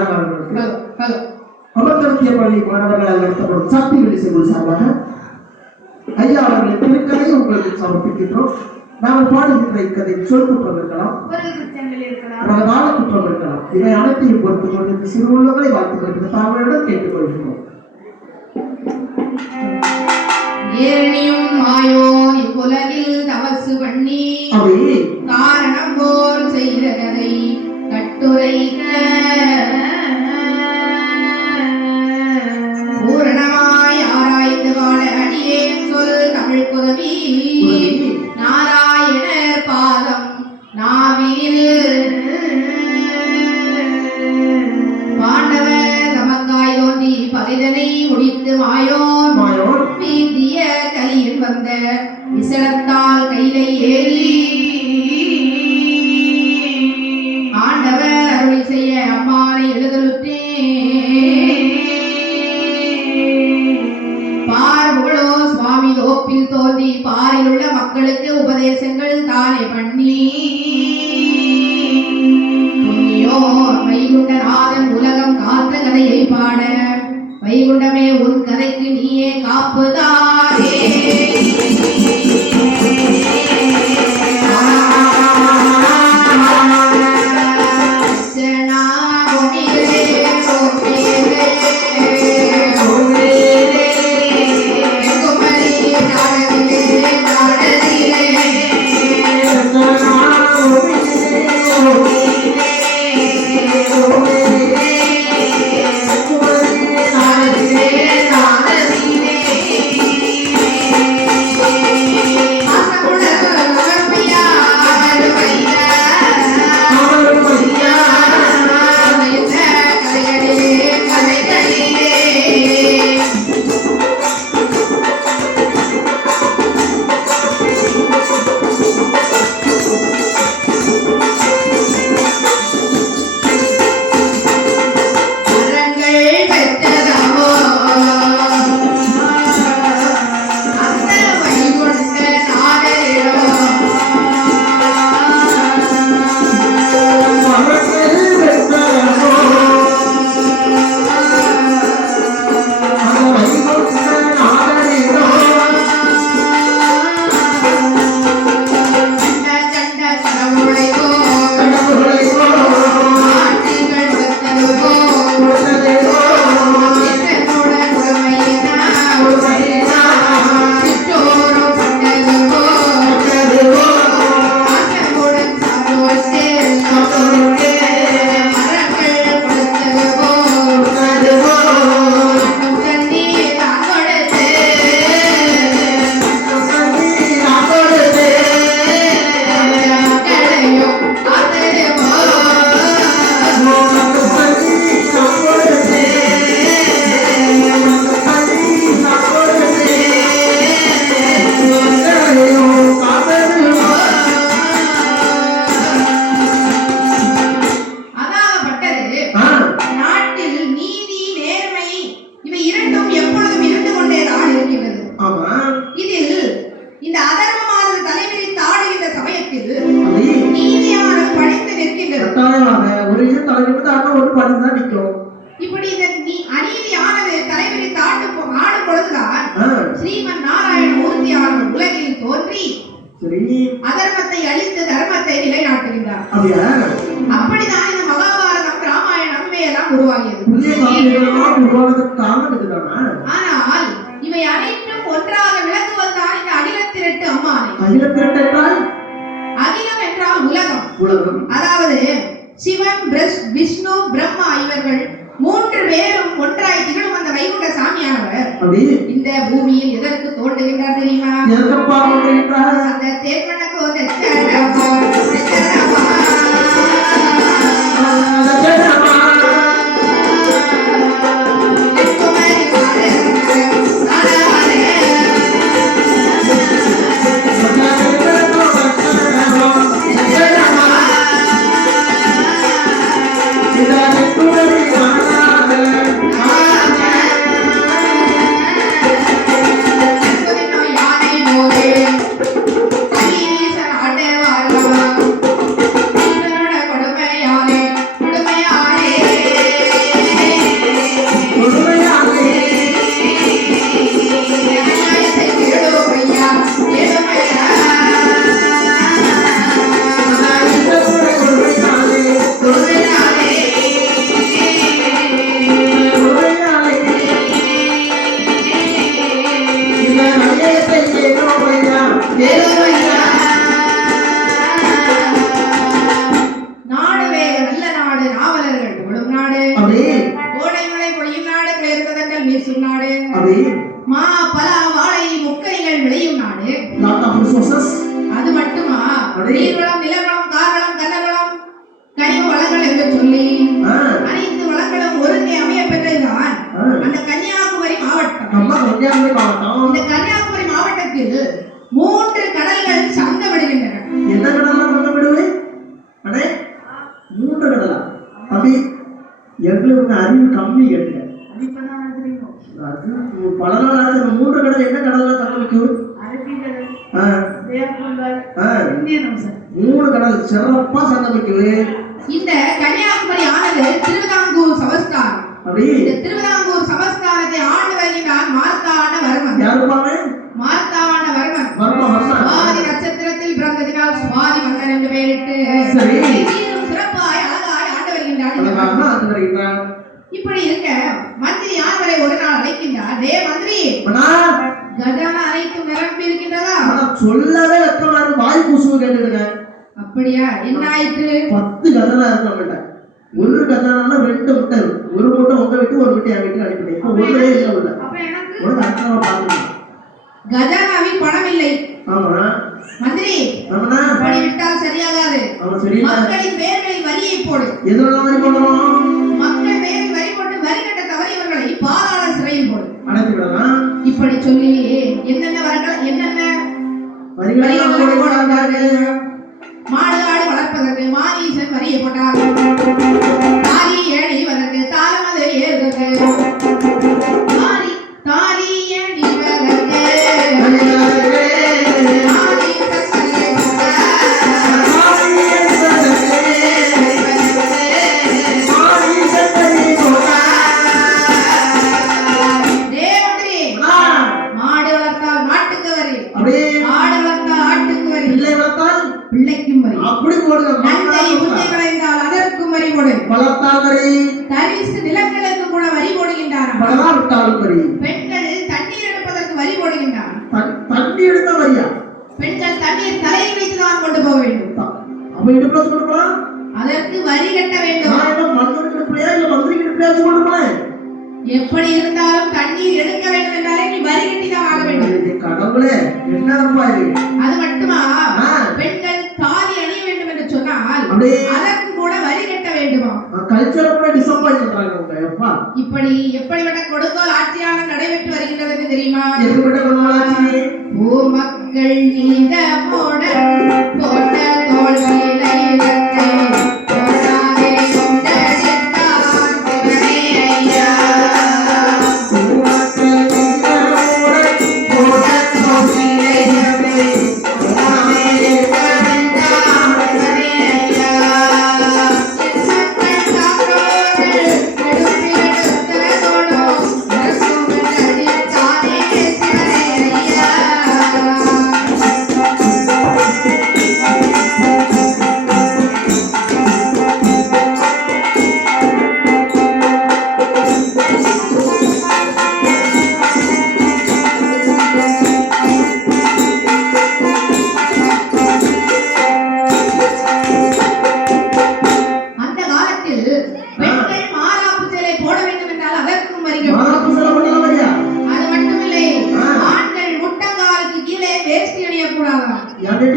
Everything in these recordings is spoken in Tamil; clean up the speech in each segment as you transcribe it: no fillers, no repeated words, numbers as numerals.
பாடமானவர்களுக்கு அமர்த்திய பள்ளி மாணவர்களால் நடத்தப்படும் சக்தி வெளிச்சங்கள் சார்பாக ஐயா அவர்களின் திருக்கதையை உங்களுக்கு சமர்ப்பிக்கின்றோம். நாங்கள் பாடுகின்ற இக்கதை சொல் குற்றம் இருக்கலாம், கால குற்றம் இருக்கலாம். இவை அனைத்தையும் பொறுத்துக் கொண்டு இந்த சிறு உள்ளங்களை வாழ்த்துக் கொண்டு தாங்களுடன் கேட்டுக்கொள்கிறோம். ஏனியும் மாயோ இவ்வுலகில் தவசு பண்ணி காரணம் போல் செய்த கதை கட்டுரைக்க பூரணமாய் ஆராய்ந்து வாழ அடியே சொல் தமிழ் குதவி நாராயணர் பாதம் நாவில் பாண்டவர் தமக்காய் தோன்றி பகைதனை முடித்து மாயோன் வீந்திய கலியில் வந்த விசலத்தால் கையிலை ஏறி ஆண்டவர் அருளி செய்ய அம்மானை எழுதலுற்றே பார்முகளோ சுவாமி தோப்பில் தோன்றி பாரில் உள்ள மக்களுக்கு உபதேசங்கள் தானே பண்ணி வைகுண்டநாதன் உலகம் காத்த கதையை பாட வைகுண்டமே உன் கதைக்கு நீயே காப்புதாரே. இப்படி இந்த அநீதியானது தலைவரை ஆடும் பொழுதுதான் ஸ்ரீமன் நாராயண மூர்த்தியானவர் உலகில் தோன்றி அதர்மத்தை அழித்து தர்மத்தை நிலைநாட்டுகின்றார். அப்படிதான் இந்த மகாபாரதம் ராமாயணம் எல்லாம் உருவாகியது. ஆனால் இவை அனைத்தும் ஒன்றாக விளங்குவதுதான் இந்த அகிலத்திரட்டு அம்மானை. அகிலம் என்றால் உலகம். அதாவது சிவன், விஷ்ணு, பிரம்மா இவர்கள் 3 பேரும் ஒன்றாய் திகழும் அந்த வைகுண்ட சாமியானவர் இந்த பூமியில் எதற்கு தோன்றுகின்றார் தெரியுமா? அந்த தேர்மணக்கு யானை மோதே நாடு நாவலர்கள் புகழும் நாடு அப்படி கோடைமலை பொழியும் நாடு குளிர்ந்ததங்கள் வீசும் நாடு அப்படி மா பலா வாழை முக்கனிகள் விளையும் நாடு லாட் ஆஃப் ரிசோர்சஸ். அது மட்டுமா அப்படி நீர்வளம் நிலவளம் கார்வளம் கன்னவளம் கனிம வளங்கள் என்று சொல்லி அனைத்து வளங்களும் ஒருங்கே அமைய பெற்றதுதான் அந்த கன்னியாகுமரி மாவட்டம். நம்ம கன்னியாகுமரி மாவட்டம். இந்த கன்னியாகுமரி மாவட்டத்தில் 3 கடல்கள் சங்கமிடுகின்றன. என்ன கடலாம் சங்கமிடுவே? அடே 3 கடலா? அப்படி எங்களுக்கு அறிவு கம்மி கேட்டீங்க. அது பல நாள் ஆச்சு. 3 கடல் என்ன கடல்ல சங்கமிக்கும்? 3 கடல் சிறப்பா சங்கமிக்குது. இந்த கன்னியாகுமரி ஆனது திருவிதாங்கூர் சமஸ்தானம். அப்படி இந்த திருவிதாங்கூர் சமஸ்தானத்தை ஆண்டு வருகின்றான் மார்த்தாண்டவர்மன். யாருப்பாங்க? மார்த்தாண்டவர்மன். வர்மன். சுவாதி நட்சத்திரத்தில் பிறந்ததினால் சுவாதி மன்னன் என்று பெயரிட்டு சரி சிறப்பாய் அழகாய் ஆண்டு வருகின்றான். வருகின்றான். இப்படி இருக்க மந்திரி யார்வரை ஒரு நாள் அழைக்கின்றார். டே மந்திரி, கஜானா அனைத்தும் நிரம்பி இருக்கின்றதா? சொல்லவே வெக்கமா வாய் பூசுவ கேட்டுடுங்க. அப்படியா? என்ன ஆயிற்று? 10 கஜானா இருக்கு நம்மகிட்ட. ஒரு கஜானால 2 முட்டை இருக்கு. ஒரு முட்டை உங்க வீட்டு ஒரு முட்டை என் வீட்டுக்கு அனுப்பிட்டேன். இப்போ ஒன்றே இல்லை உள்ள. அப்ப எனக்கு ஒரு கஜானாவை பாருங்க. கஜானாவில் பணம் இல்லை. ஆமா மந்திரி, ஆமாண்ணா. பணி விட்டால் சரியாகாது. அவன் சரியில்லை. மக்களின் பேர்களில் வரியை போடு. எதெல்லாம் வரி போடணும்? மக்கள் பேரில் வரி போட்டு வரி கட்ட தவறியவர்களை பாதாள சிறையில் போடு. அடைத்து விடலாம். இப்படி சொல்லி என்னென்ன வரங்கள் என்னென்ன வரிகள் போடுறாங்க. மாடு ஆடு வளர்ப்பதற்கு மாரீசன் வரியை போட்டார். தாலி ஏணி வதற்கு தாளமது ஏறுதற்கு தாலி ஏணி வதற்கு மாடு வளர்த்தால் மாட்டுக்கு வரி, ஆடு வளர்த்தால் ஆட்டுக்கு வரி, பிள்ளை வளர்த்தால் பிள்ளைக்கும் வரி, அப்படி போடுங்க. நன்மை உன்னை விளைந்தால் அதற்கும் வரி போடு. வளர்த்தால் வரி, தரிசு நிலங்களுக்கு கூட வரி போடுகின்றார். வளராவிட்டாலும் வரி. பெண்கள் தண்ணீர் எடுப்பதற்கு வரி போடுகின்றார். தண்ணி எடுத்தா வரியா? பெண்கள் தண்ணீர் தலையில் வைத்துதான் கொண்டு போக வேண்டும். அவன் இடுப்புல கொடுக்கலாம். அதற்கு வரி கட்ட வேண்டும். மந்திரி கிடப்பிலையா இல்ல மந்திரி கிடப்பிலையா கொடுக்கலாம். எப்படி இருந்தாலும் தண்ணீர் எடுக்க வேண்டும் என்றாலே நீ வரி கட்டிதான் ஆக வேண்டும். கடவுளே என்னப்பா இது? அது மட்டுமா, பெண்கள் தாலி அணிய வேண்டும் என்று சொன்னால் அதற்கு கூட வரி கட்ட வேண்டுமா? கல்ச்சர் கூட டிசப்பாயிண்ட் பண்றாங்க அவங்க. அப்பா இப்படி எப்படிப்பட்ட கொடுங்கோல் ஆட்சியாக நடைபெற்று வருகின்றது என்று தெரியுமா? எப்படிப்பட்ட கொடுங்கோல் ஆட்சி? ஓ மக்கள் நீத போட போட்ட தோல் சீலை இறக்கை போடாதே கொண்டடித்தான் சிவனே ஐயா.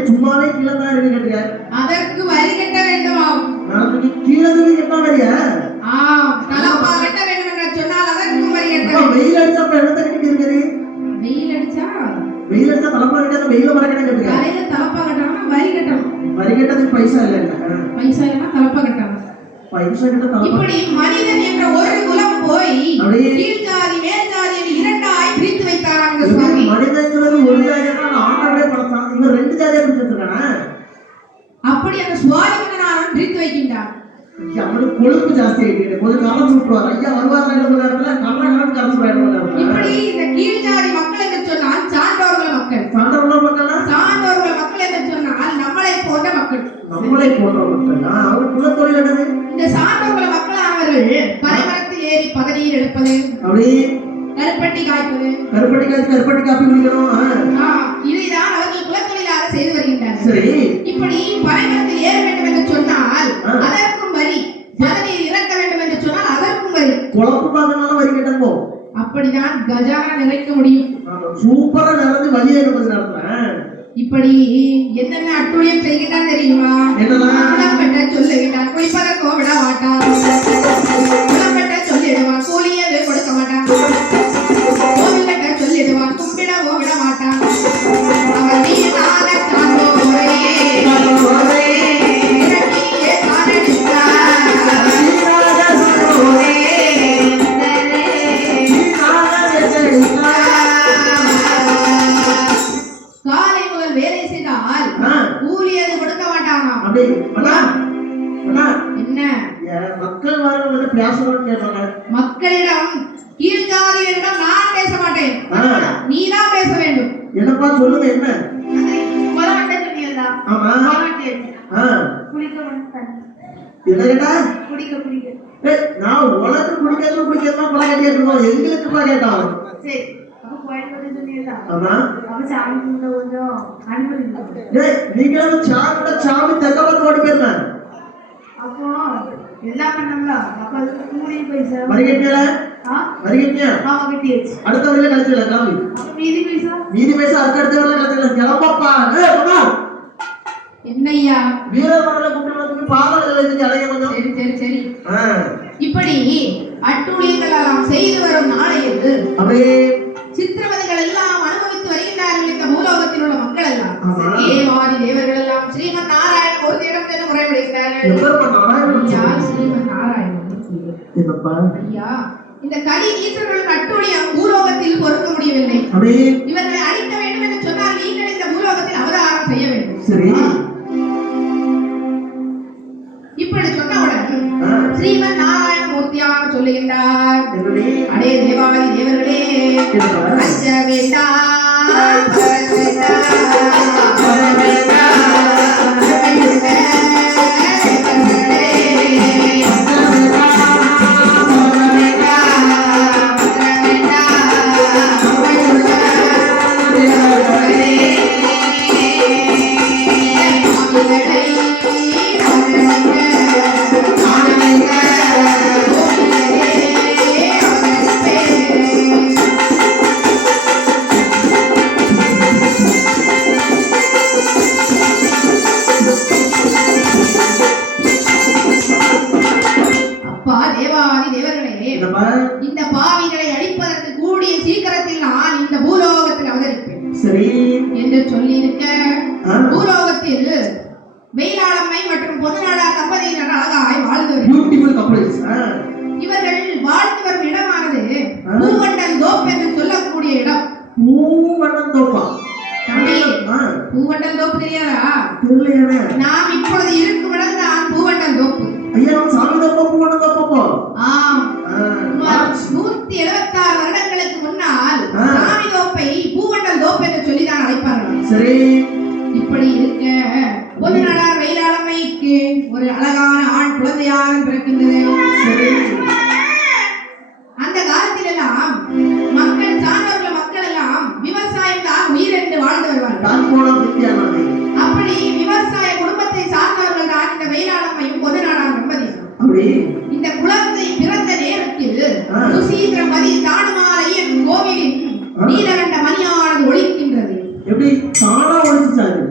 சும்மாவே கீழே தான் இருக்கு கேட்டீங்க. அதற்கு வரி கட்ட வேண்டுமா? நாளைக்கு கீழே இருந்து கட்ட வரியா? தலப்பா கட்ட வேண்டும் என்று சொன்னால் அதற்கு வரி கட்ட வேண்டும். வெயில் அடிச்சா என்னத்த கட்டி இருக்குது? வெயில் அடிச்சா தலப்பா கட்டாத வெயில மறக்கணும் கேட்டீங்க. காலையில தலப்பா கட்டணும், வரி கட்டணும். வரி கட்டதுக்கு பைசா இல்ல. பைசா இல்லனா தலப்பா கட்டணும். பைசா கட்ட தலப்பா. இப்படி மனிதன் என்ற ஒரு குலம் போய் கீழ் ஜாதி மேல் ஜாதி என்று இரண்டாய் பிரித்து வைத்தாராங்க சுவாமி. மனிதன்கிறது ஒரு ஜாதியா ஆண்டவரே படைச்சான். இவங்க 2 ஜாதியா பிரிச்சிருக்கானே. அப்படி அந்த சுவாமி மன்னனாரன் பிரித்து வைக்கின்றார். அவனுக்கு கொழுப்பு ஜாஸ்தி ஆயிட்டு கொஞ்சம் கலந்து விட்டுருவார். ஐயா வருவார் நேரத்துல கர்நாடகம் கலந்து போயிடுவாங்க. இப்படி இந்த கீழ் ஜாதி மக்கள் என்று சொன்னால் சான்றோர்கள் மக்கள். சான்றோர்கள் மக்கள் சான்றோர்கள் மக்கள் என்று சொன்னால் நம்மளை போன்ற மக்கள். நம்மளை போன்ற மக்கள். அவங்க குலத்தொழில் என்னது? இந்த சான்றோர்கள் மக்கள் அவர்கள் பனைமரத்தில் ஏறி பதநீர் எடுப்பது, அப்படி கருப்பட்டி காய்ப்பது, கருப்பட்டி காப்பி குடிக்கணும். இதைதான் அவர்கள் குலத்தொழிலாக செய்து வருகின்றனர். சரி, இப்படி பனைமரத்தில் ஏற வேண்டும் என்று சொன்னால் அதற்கும் வரி, குழப்பு பார்க்கனால வரி கேட்டப்போ அப்படிதான் கஜானா நிறைக்க முடியும். சூப்பரா நிறைஞ்சு வழியே இருப்பது நடத்துறேன். இப்படி என்னென்ன அட்டுழியம் செய்கிறான் தெரியுமா? குளம்பெட்ட சொல்லுகிறான், குளிப்பதற்கோ விட மாட்டான். குளம்பெட்ட சொல்லிடுவான், கூலியவே கொடுக்க மாட்டான். கோவில் கட்ட சொல்லிடுவான், கும்பிடவோ விட மாட்டான். அவன் நீனான சான்றோரே, இறக்கியே காணடித்தார். காலை முதல் வேலை செய்தால் கூலியது கொடுக்க மாட்டானா? என்ன மக்கள் வரவங்க பேசணும்னு கேட்டாங்க. மக்களிடம் கீழ்ஜாதிகளிடம் நான் பேச மாட்டேன், நீதான் பேச வேண்டும். என்னப்பா சொல்லுங்க என்ன? ஆமா நான் உனக்கு குடிக்கிறது குடிக்கிறதா பல கேட்டிருக்கோம். எங்களுக்குப்பா கேட்டான். நீங்களும் சாப்பிட சாமி தக்க பார்த்து ஓடி போயிருந்தேன். அடுத்த வரையில கிடைச்சல கிளம்பி மீதி பைசா அடுத்த வரையில கிடைச்சல கிளம்பப்பா. என்னையா வீரமணல கூப்பிட்டு பாதங்களை அடைய கொஞ்சம். சரி சரி சரி. இப்படி அட்டுழியங்கள் எல்லாம் செய்து வரும் நாளையில் அப்படியே சித்திரவதைகள் எல்லாம் அனுபவித்து வருகின்றார்கள் இந்த பூலோகத்தில் உள்ள மக்கள் எல்லாம். தேவாதி தேவர்கள் எல்லாம் ஸ்ரீமன் நாராயண மூர்த்தியிடம் சென்று முறையிடுகிறார்கள். ஸ்ரீமன் நாராயண ஐயா, இந்த கலி நீச்சர்களுக்கு அட்டுழியம் பூலோகத்தில் பொறுக்க முடியவில்லை. இவர்களை அழிக்க வேண்டும் என்று சொன்னால் நீங்கள் இந்த பூலோகத்தில் அவதாரம் செய்ய வேண்டும். சரி. இப்படி சொன்னவுடன் ஸ்ரீமன் நாராயண மூர்த்தியாக சொல்லுகின்றார், அடே தேவாதி தேவர்களே, அஞ்ச வேண்டாம், பர வேண்டாம். இந்த பாவிகளை அழிப்பதற்கு கூடிய சீக்கிரத்தில் நான் இந்த பூலோகத்தில் அவதரிப்பேன் என்று சொல்லி இருக்க, பூலோகத்தில் வெயிலாளம்மை மற்றும் பொதுநாடார் தம்பதியினர் அழகாய் வாழ்ந்து இவர்கள் வாழ்ந்து வரும் இடமானது பூவண்டல் தோப்பு என்று சொல்லக்கூடிய இடம். பூவண்டல் தோப்பா? பூவண்டல் தோப்பு தெரியாதா? நாம் இப்பொழுது இருக்கும் இடம் தான் பூவண்டல் தோப்பு. ஐயா, சாமி தோப்பா பூவண்டல் தோப்பா? ஆம். 176 வருடங்களுக்கு முன்னால் சாமி தோப்பை பூவண்டல் தோப்பு என்று சொல்லிதான் அழைப்பார்கள். சரி. இப்படி இருக்க பொதுநாடார் வெயிலாளம்மைக்கு ஒரு அழகான ஆண் குழந்தையாக பிறக்கின்றது. அந்த காலத்தில் எல்லாம் மக்கள் சார்ந்தவர்கள் மக்கள் எல்லாம் விவசாயம் தான் உயிர் என்று வாழ்ந்து வருவார்கள். அப்படி விவசாய குடும்பத்தை சார்ந்தவர்கள் தான் இந்த வெயிலாளம்மையும் பொதுநாடார் தம்பதியும். இந்த குழந்தை பிறந்த நேரத்தில் சுசீந்திரமதி தானுமாலை என்னும் கோவிலின் நீலகண்ட மணியானது ஒலிக்கின்றது. எப்படி தானா ஒலிச்சாரு?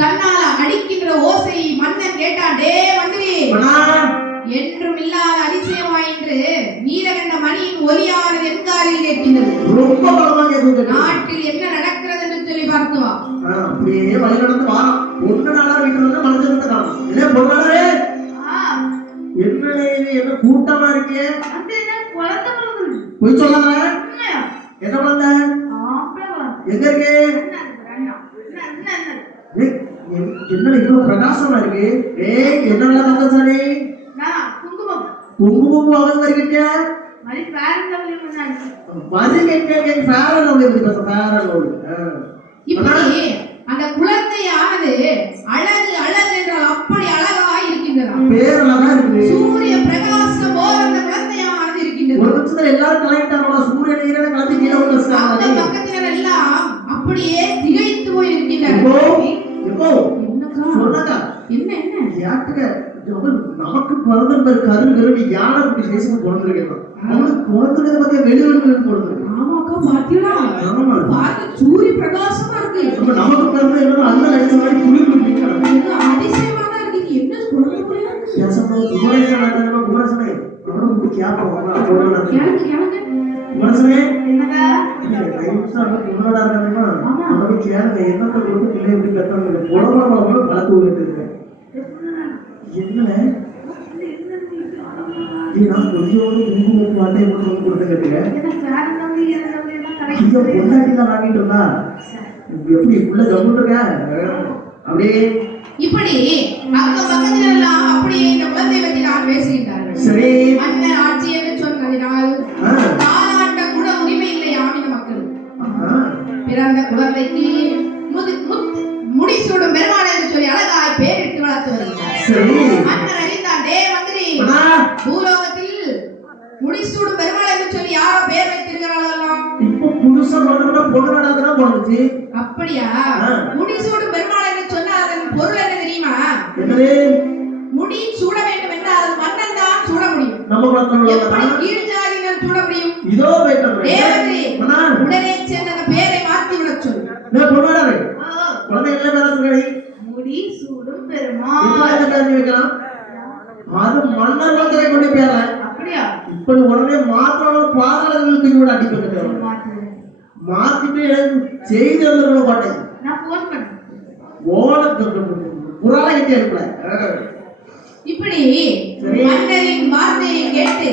தன்னால அடிக்கின்ற ஓசை மன்னன் கேட்டான், டே மந்திரி, என்றும் இல்லாத அதிசயமாயின்று நீலகண்ட மணியின் ஒலியானது என்காரில் கேட்கின்றது. ரொம்ப பலமா கேட்குது. நாட்டில் என்ன நடக்கிறது என்று சொல்லி பார்த்து வா. அப்படியே வழி நடந்து வா. ஒன்று நாளா வீட்டுல வந்து மனுஷன் தான் இல்ல பொண்ணாரே. என்ன என்ன கூட்டமா இருக்கே? போய் சொல்லாத. என்ன பண்ண? எங்க இருக்கு? என்ன இவ்வளவு பிரகாசமா இருக்கு? என்ன வேலை பார்த்த சாரி? குங்குமம் வாங்க வருகிட்ட இப்படி அந்த குழந்தையானது அழகு அழகு என்றால் அப்படி அழகா இருக்கின்றது. சூரிய பிரகாசம் போல அந்த குழந்தையானது இருக்கின்றது. ஒரு நிமிஷத்துல எல்லாரும் கலெக்டானோட சூரியன் ஈரன கலந்து கீழ வந்து அந்த பக்கத்தினர் எல்லாம் அப்படியே திகைத்து போய் இருக்கின்றனர். இப்போ என்னக்கா? சொல்லுங்க. என்ன என்ன கேட்டுக்க நமக்கு பிறந்த கரு யானை குட்டி சேசுக்கு பிறந்திருக்கலாம் அவனுக்கு பிறந்திருக்கிறத பத்தியா வெளிவெளிக்கு பிறந்திருக்கு. ஆமாக்கா பாத்தீங்களா? ஆமா பார்க்க சூரிய பிரகாசமா இருக்கு. நமக்கு பிறந்த என்ன அண்ணன் அடிச்ச மாதிரி துளி குளிக்கிறான். அதிசயமா தான் இருக்கு. என்ன சொல்றது புரியல. குமரசனே அவனும் கூட்டி கேட்போம். கேளுங்க குமரசனே என்னடா உன்னோட அவனுக்கு கேளுங்க என்னத்தை கொடுத்து பிள்ளை எப்படி பெற்றாங்க புலவரமாக பழக்க வேண்டியிருக்கேன். என்ன நான் கொஞ்சோடு குங்குமம் வாட்டை மட்டும் கொடுத்து கேட்டுக்கேன். ஐயோ பொண்டாட்டி தான் வாங்கிட்டு இருந்தா எப்படி உள்ள ஜம்முன்னு இருக்க அப்படியே இப்படி அங்க பக்கத்துல எல்லாம் அப்படியே இந்த குழந்தை பத்தி நான் பேசுகின்றார்கள். சரி மன்னர் ஆட்சி என்று சொன்னதினால் தாலாட்ட கூட உரிமை இல்லையாம் இந்த மக்கள். பிறந்த குழந்தைக்கு முடிசூடும் பெருமாள் என்று சொல்லி அழகாய் பேரிட்டு வளர்த்து வருகிறார். மன்னர் அறிந்தான், டே மந்திரி, பூலோகத்தில் முடிசூடும் பெருமாள் என்று சொல்லி யாரோ பேர் வைத்திருக்கிறார்களாம். இப்போ புதுசா வளர்ந்தா பொண்ணு நடந்தா போனுச்சு. அப்படியா? முடிசூடும் பெருமாள் என்று சொன்னால் அதன் பொருள் என்ன தெரியுமா? முடி சூட வேண்டும் என்றால் மன்னன் தான் சூட முடியும். எப்படி கீழ் ஜாதியினர் சூட முடியும்? இதோ போய்ட்டோம். தேவரே உடனே சென்று அந்த பேரை மாத்தி விடச் சொல். நான் பொண்ணாடே குழந்தை என்ன பேர சொல்றீ? முடி சூடும் பெருமாள். என்ன பேர் வைக்கலாம்? அது மன்னர் வந்தரை கொண்டு பேர. அப்படியா? இப்போ உடனே மாத்தணும் பாதாளங்களுக்கு தூக்கி விட அடிப்பட்டு மாத்திட்டு செய்தி வந்துருக்க மாட்டேன். நான் போன் பண்ணேன். புறால கிட்டே இருப்பல. இப்படி மன்னரின் வார்த்தையை கேட்டு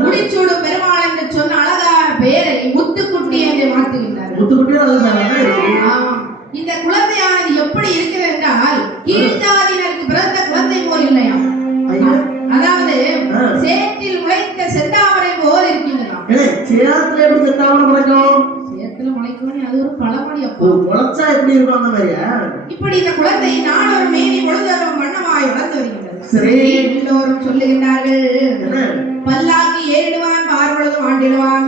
முடிச்சூடும் பெருமாள் என்று சொன்ன அழகான பெயரை முத்துக்குட்டி என்று மாற்றுகின்றார். இந்த குழந்தையானது எப்படி இருக்கிறது என்றால் கீழ்ஜாதியினருக்கு பிறந்த குழந்தை போல் இல்லையா? அதாவது சேற்றில் முளைத்த செந்தாமரை போல் இருக்கின்றன. சேத்துல எப்படி செந்தாமரை முளைக்கும்? சேத்துல முளைக்கும், அது ஒரு பழமொழி. அப்போ முளைச்சா எப்படி இருக்கும் அந்த மாதிரியா? இப்படி இந்த குழந்தை நாளொரு மேனி பொழுதொரு வண்ணமாய் வளர்ந்து வருகிறது. சரி, எல்லோரும் சொல்லுகின்றார்கள், பல்லாக்கி ஏறிடுவான் பார்வழுதும் ஆண்டிடுவான்,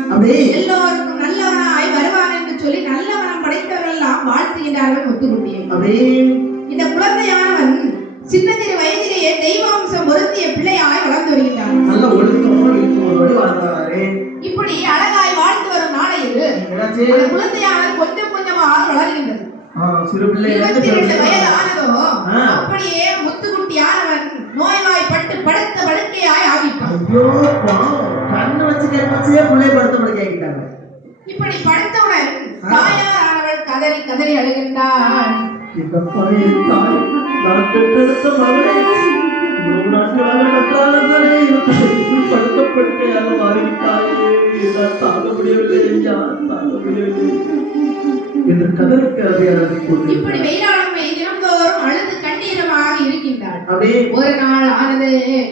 எல்லோருக்கும் நல்லவனாய் வருவான் என்று சொல்லி நல்லவனம் படைத்தவர்கள் எல்லாம் வாழ்த்துகின்றார்கள் முத்துக்குட்டியை. இந்த குழந்தையானவன் சின்னஞ்சிறு வயதிலேயே தெய்வாம்சம் பொருத்திய பிள்ளையாய் வளர்ந்து வருகின்றான். இப்படி அழகாய் வாழ்ந்து வரும் நாளையில் அந்த குழந்தையானது கொஞ்சம் கொஞ்சமாக வளர்கின்றது. 22 வயது ஆனதோ அப்படியே முத்துக்குட்டியானவன் நோய்வாய்ப்பட்டு படுத்த படுக்கையாய் ஆகிட்டான். இப்படி படுத்தவுடன் தாயாரானவள் கதறி கதறி அழுகின்றாள். இப்படி வெயிலாளமை தினந்தோறும் அழுது கண்ணீரமாக இருக்கின்றாள். ஒரு நாள் ஆனது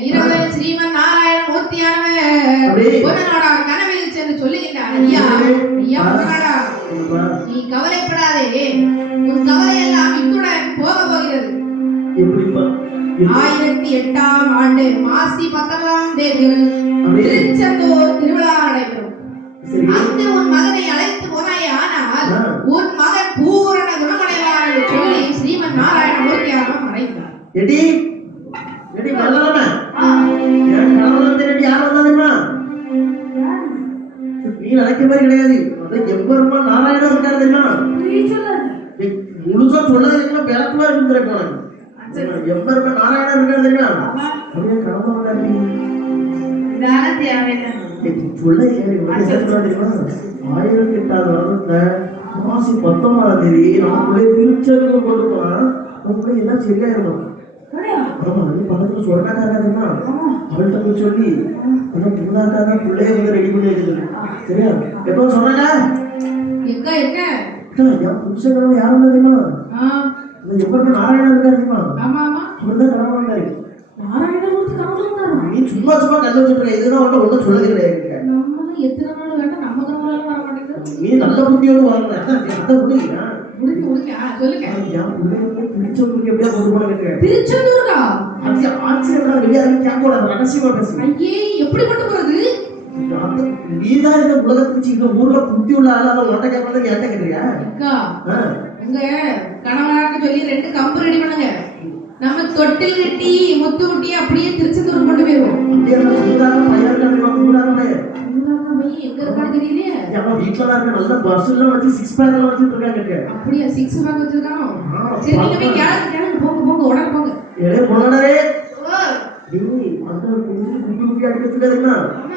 இரவு ஸ்ரீமன் நாராயண மூர்த்தியானவர் ஒரு நாடார் கனவில் சென்று சொல்லுகின்றார், ஐயா ஐயா நாடா, நீ கவலைப்படாதே, உன் கவலை எல்லாம் இத்துடன் போக போகிறது. 1008ஆம் ஆண்டு மாசி 19ஆம் தேதி திருச்செந்தூர் திருவிழா நடைபெறும். அங்கு உன் மகனை அழைத்து போனாயே, ஆனால் உன் மகன் பூரண குணமடைவார் என்று சொல்லி ஸ்ரீமன் நாராயண மூர்த்தியானவர் மறைந்தார். நீ நினைக்க மாதிரி கிடையாது. எவ்வளவு நாராயணம் இருக்காரு தெரியுமா? முழுசா சொல்லாது விளக்குவா இருந்திருக்க. எவ்வளவு நாராயணம் இருக்காரு தெரியுமா? அப்படியே கடவுள் சொல்ல 1008ஆவது வருடத்துல மாசி 19ஆம் தேதி நமக்குள்ளே திருச்செந்தூர் கொண்டு போனா நமக்குள்ளே எல்லாம் சரியாயிருக்கும். ஆமா, நீ பக்கத்துல சொன்னாக்காருன்னா அவள்கிட்ட போய் சொல்லி புண்ணாக்காக பிள்ளைய வந்து ரெடி பண்ணி வச்சிருக்கு. சரியா? எப்போ சொன்னாங்க என் புருஷன் யாரும் தெரியுமா? எவ்வளவு நாராயணன் இருக்காரு தெரியுமா? அவர்தான் கடவுள் வந்தாரு. நீ சும்மா சும்மா கண்டு வச்சுட்டு இதுதான் ஒன்றும் சொல்லவே கிடையாது. நீ நல்ல புத்தியோடு வாங்க. அந்த புரியுங்க திருச்செந்தூருக்கு எப்படியா கொண்டு போன திருச்செந்தூரா? ஆட்சியர் வெளியாக கேட்கக்கூடாது, ரகசியமா பேசு. எப்படி கொண்டு போறது? நீதான் இந்த உலகத்துக்கு இந்த ஊர்ல புத்தி உள்ள ஆளால உன்ட்ட கேட்கறது ஏன்ட்ட கேட்கறியா? உங்க கணவனாக்கு சொல்லி 2 கம்பு ரெடி பண்ணுங்க. நம்ம தொட்டில் கட்டி முத்து ஊட்டி அப்படியே திருச்செந்தூர் கொண்டு போயிருவோம். அப்படியே அந்த கூடாத பையன் கூடாதே எங்க இருக்கான்னு தெரியலையே. வீட்டுல தான் இருக்க. நல்ல பஸ் எல்லாம் வச்சு சிக்ஸ் பேக் எல்லாம் வச்சுட்டு இருக்காங்க. அப்படியா? சிக்ஸ் பேக் வச்சிருக்கான். சரி நீங்க போய் கேளுங்க போங்க போங்க உடனே போங்க. ஏடே போனடே டேய் அந்த குட்டி குட்டி அடி வச்சிருக்காருன்னா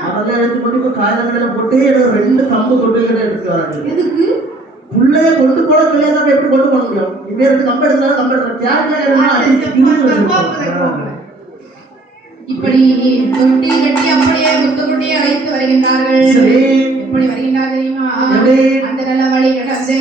அதெல்லாம் எடுத்து கொண்டு போய் காயலங்கடையில போட்டு எனக்கு 2 கம்பு தொட்டில்களை எடுத்து வராங்க. எதுக்கு? புள்ளைய கொண்டு போட சொல்லியாதான் எப்படி கொண்டு போக முடியும்? இவே 2 கம்பு எடுத்தாலும் கம்பு எடுத்தாலும் இப்படி தொட்டில் கட்டி அப்படியே முத்துக்குட்டியை அழைத்து வருகின்றார்கள். எப்படி வருகின்றார் தெரியுமா? அந்த நல்ல வழி கடந்து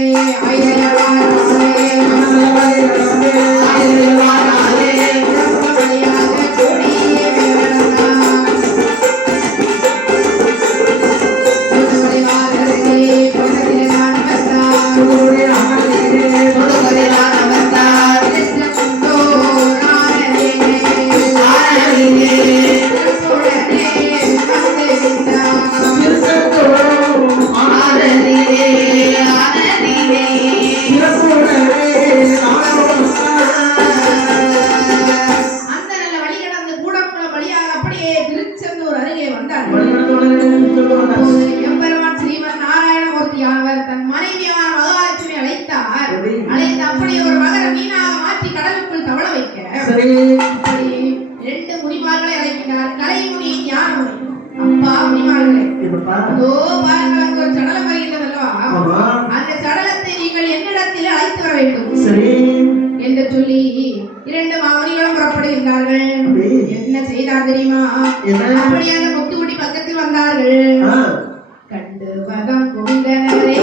என்று சொல்லி 2 மாமனிகளும் புறப்படுகின்றார்கள். என்ன செய்தார் தெரியுமா? அப்படி அந்த முத்துக்குட்டி பக்கத்தில் வந்தார்கள். கண்டு பதம் குந்தனரே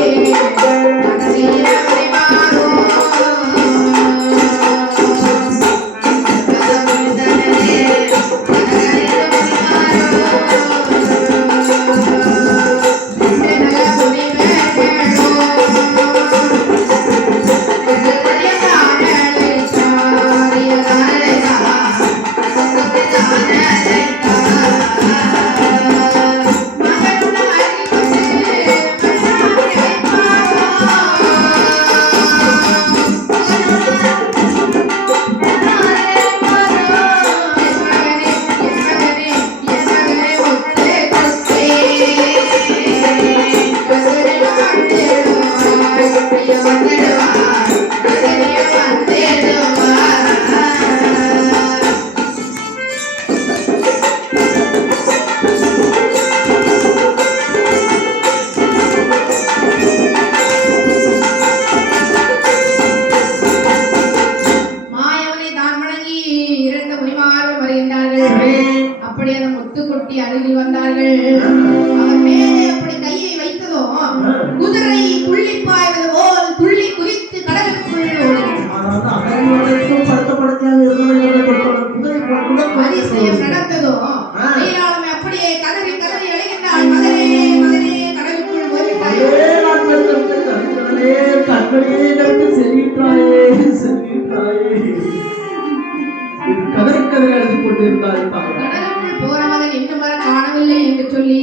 காணவில்லை என்று சொல்லி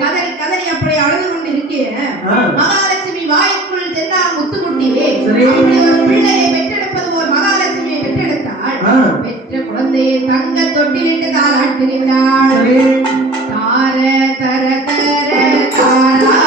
கதறி கதறி அப்படி அழுது கொண்டு இருக்கேன். மகாலட்சுமி வாய்க்குள் சென்றார் முத்துக்குட்டி. ஒரு பிள்ளையை பெற்றெடுப்பது போல் மகாலட்சுமியை பெற்றெடுத்தாள். பெற்ற குழந்தையை தங்க தொட்டிலிட்டு தாளாட்டுகின்றாள். தார தர தர தாரா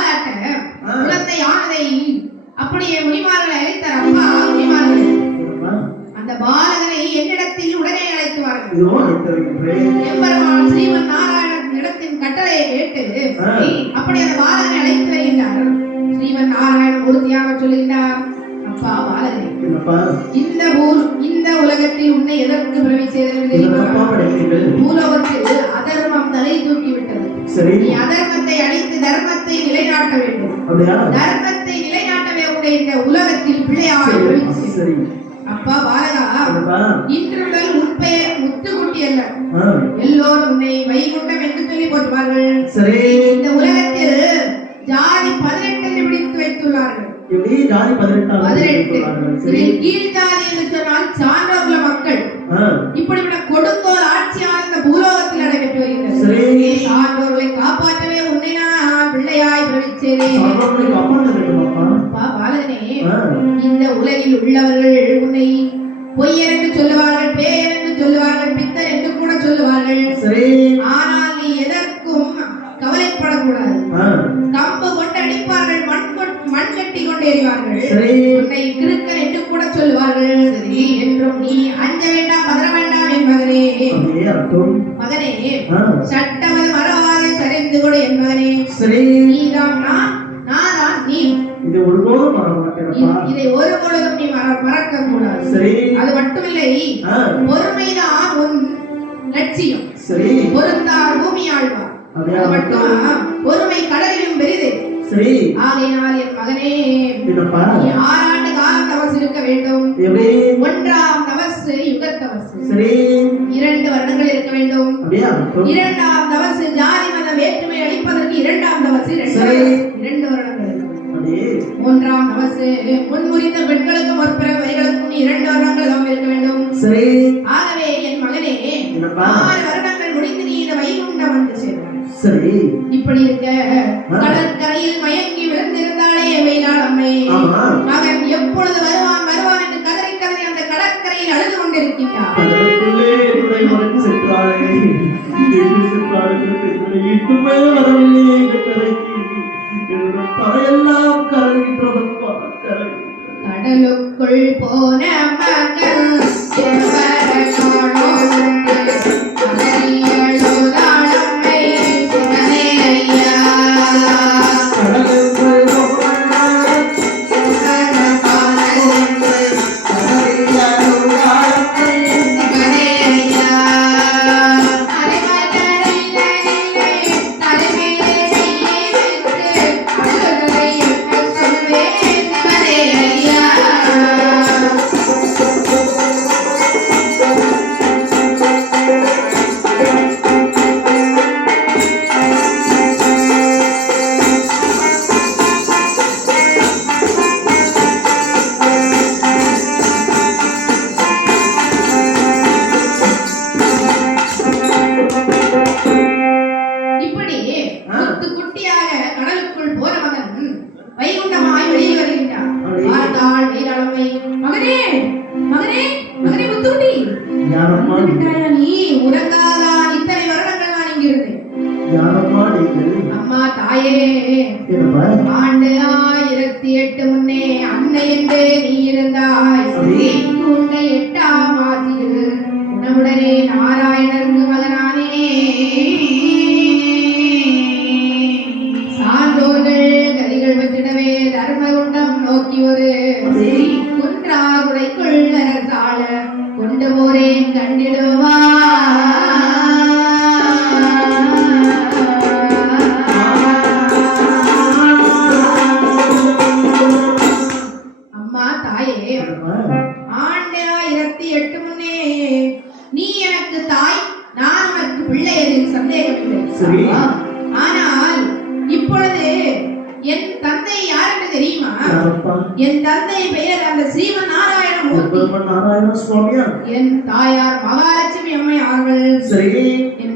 தாளாட்ட குழந்தை ஆனதை அப்படியே முனிமார்களை அழைத்தார். அப்பா முனிமார்கள், அந்த பாலகனை என்னிடத்தில் உடனே அழைத்து வாருங்கள். எம்பெருமான் ஸ்ரீமன் நாராயணன் இடத்தின் கட்டளையை கேட்டு அப்படி அந்த பாலகனை அழைத்து வருகின்றார். ஸ்ரீமன் நாராயணன் உறுதியாக சொல்லுகின்றார், அப்பா பாலகனே, இந்த உலகத்தில் உன்னை எதற்கு பிறவி செய்தது? பூலோகத்தில் அதர்மம் தலை தூக்கி விட்டது. நீ அதர்மத்தை அழித்து தர்மத்தை நிலைநாட்ட வேண்டும். தர்மத்தை நிலைநாட்டவே உடைய இந்த உலகத்தில் பிள்ளையாக. அப்பா பாலகா, இன்று முதல் உன் பெயர் முத்துக்குட்டி அல்ல, எல்லோரும் உன்னை வைகுண்டம் என்று சொல்லி போட்டுவார்கள். இந்த உலகத்தில் ஜாதி 18 பிடித்து வைத்துள்ளார்கள். கீழ்ஜாதி என்று சொன்னால் சான்றோர்ல மக்கள். இப்படிப்பட்ட கொடுங்கோல் ஆட்சியாக இந்த பூலோகத்தில் நடைபெற்று வருகின்றது. சான்றோர்களை காப்பாற்றவே உன்னை நான் பிள்ளையாய் பிரவிச்சேனே. பாலகனே, இந்த உலகில் உள்ளவர்கள் உன்னை பொய்யர் என்று சொல்லுவார்கள், பேயர் என்று சொல்லுவார்கள், பித்தர் என்று கூட சொல்லுவார்கள். ஆனால் நீ எதற்கும் கவலைப்படக்கூடாது. கம்பு கொண்டு அடிப்பார்கள், மண் கட்டி கொண்டு எறிவார்கள், உன்னை கிறுக்கன் என்று கூட சொல்லுவார்கள். என்றும் நீ அஞ்ச வேண்டாம், பதற வேண்டாம் என் மகனே. மகனே, சட்டமது மரவாத சரிந்து கொடு என் மகனே. நீதான் நான், நான் நீ. இதை ஒரு பொழுதும் நீ மறக்க கூடாது. அது மட்டுமில்லை, பொறுமைதான் உன் லட்சியம். பொருந்தார் பூமி ஆழ்வார். பொறுமை கடலிலும் பெரிது. ஆகையினால் என் மகனே, 6 ஆண்டு காலம் தவசு இருக்க வேண்டும். 1ஆம் தவசு யுகத்தவசு, 2 வருடங்கள் இருக்க வேண்டும். 2ஆம் தவசு ஜாதி மத வேற்றுமை அளிப்பதற்கு 2ஆம் தவசு 2 வருடங்கள். 3ஆம் தவசு முன்முறிந்த பெண்களுக்கும் மற்ற வரிகளுக்கும் 2 வருடங்கள் தவம் இருக்க வேண்டும். ஆகவே என் மகனே, 6 வருடங்கள் முடிந்து நீ இந்த வைகுண்டம் வந்து சேர்வாய். இப்படி இருக்க கடற்கரையில் மயங்கி விழுந்திருந்தாலே வெயிலாள் அம்மை, மகன் எப்பொழுது வருவான் வருவான் என்று கதறி கதறி அந்த கடற்கரையில் அழுது கொண்டிருக்கிறார். கடலுக்குள் போன மகன் அம்மா தாயே, ஆண்டு 1008 முன்னே அன்னை என்று நீ இருந்தாய். உன்னை 8ஆம் ஆசியில் உணவுடனே நாராயணருக்கு மகனானே. சான்றோர்கள் கதிகள் பெற்றிடவே தர்மகுண்டம் நோக்கி ஒரு குன்றா குடைக்குள் அரசாள கொண்டு போரேன் கண்டிடுவா. ஆண்டு 1008 முன்னே நீ எனக்கு தாய், நான் உனக்கு பிள்ளை, எதில் சந்தேகமில்லை. ஆனால் இப்பொழுது என் தந்தை யார் என்று தெரியுமா? என் தந்தை பெயர் அந்த ஸ்ரீமன் நாராயண மூர்த்தி. என் தாயார் மகாலட்சுமி அம்மை அவர்கள்.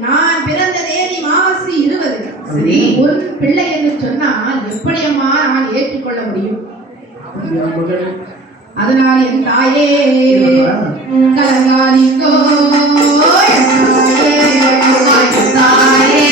நான் பிறந்த தேதி மாசி 20. உன் பிள்ளை என்று சொன்னால் எப்படி அம்மா நான் ஏற்றுக்கொள்ள முடியும்? அதனால் என் தாயே கலங்காதீங்கோ. தாயே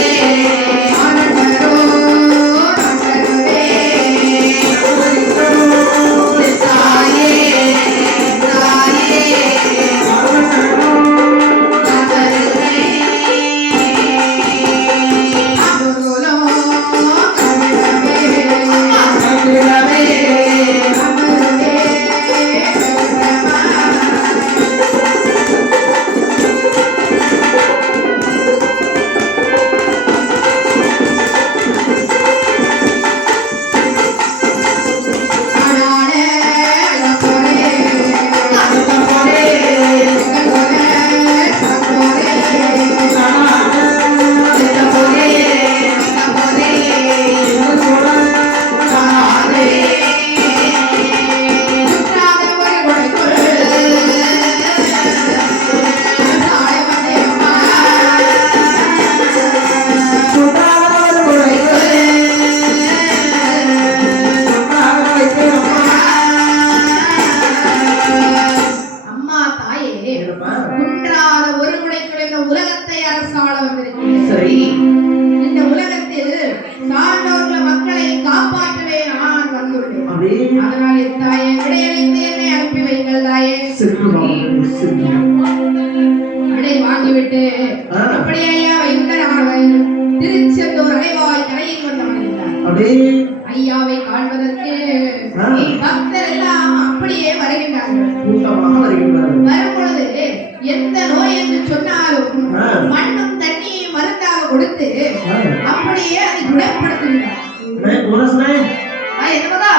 விடை வாங்கிவிட்டு அப்படியே ஐயா வைகுண்டராமன் திருச்செந்தூர் அலைவாய் கரையில் வந்தவன் அப்படியே ஐயாவை காண்பதற்கு பக்தர் எல்லாம் அப்படியே வருகின்றார்கள். கூட்டமாக வருகின்றார்கள். வரும் பொழுது எந்த நோய் என்று சொன்னாலும் மண்ணும் தண்ணியும் மருந்தாக கொடுத்து அப்படியே அதை குணப்படுத்துகிறார். என்னவா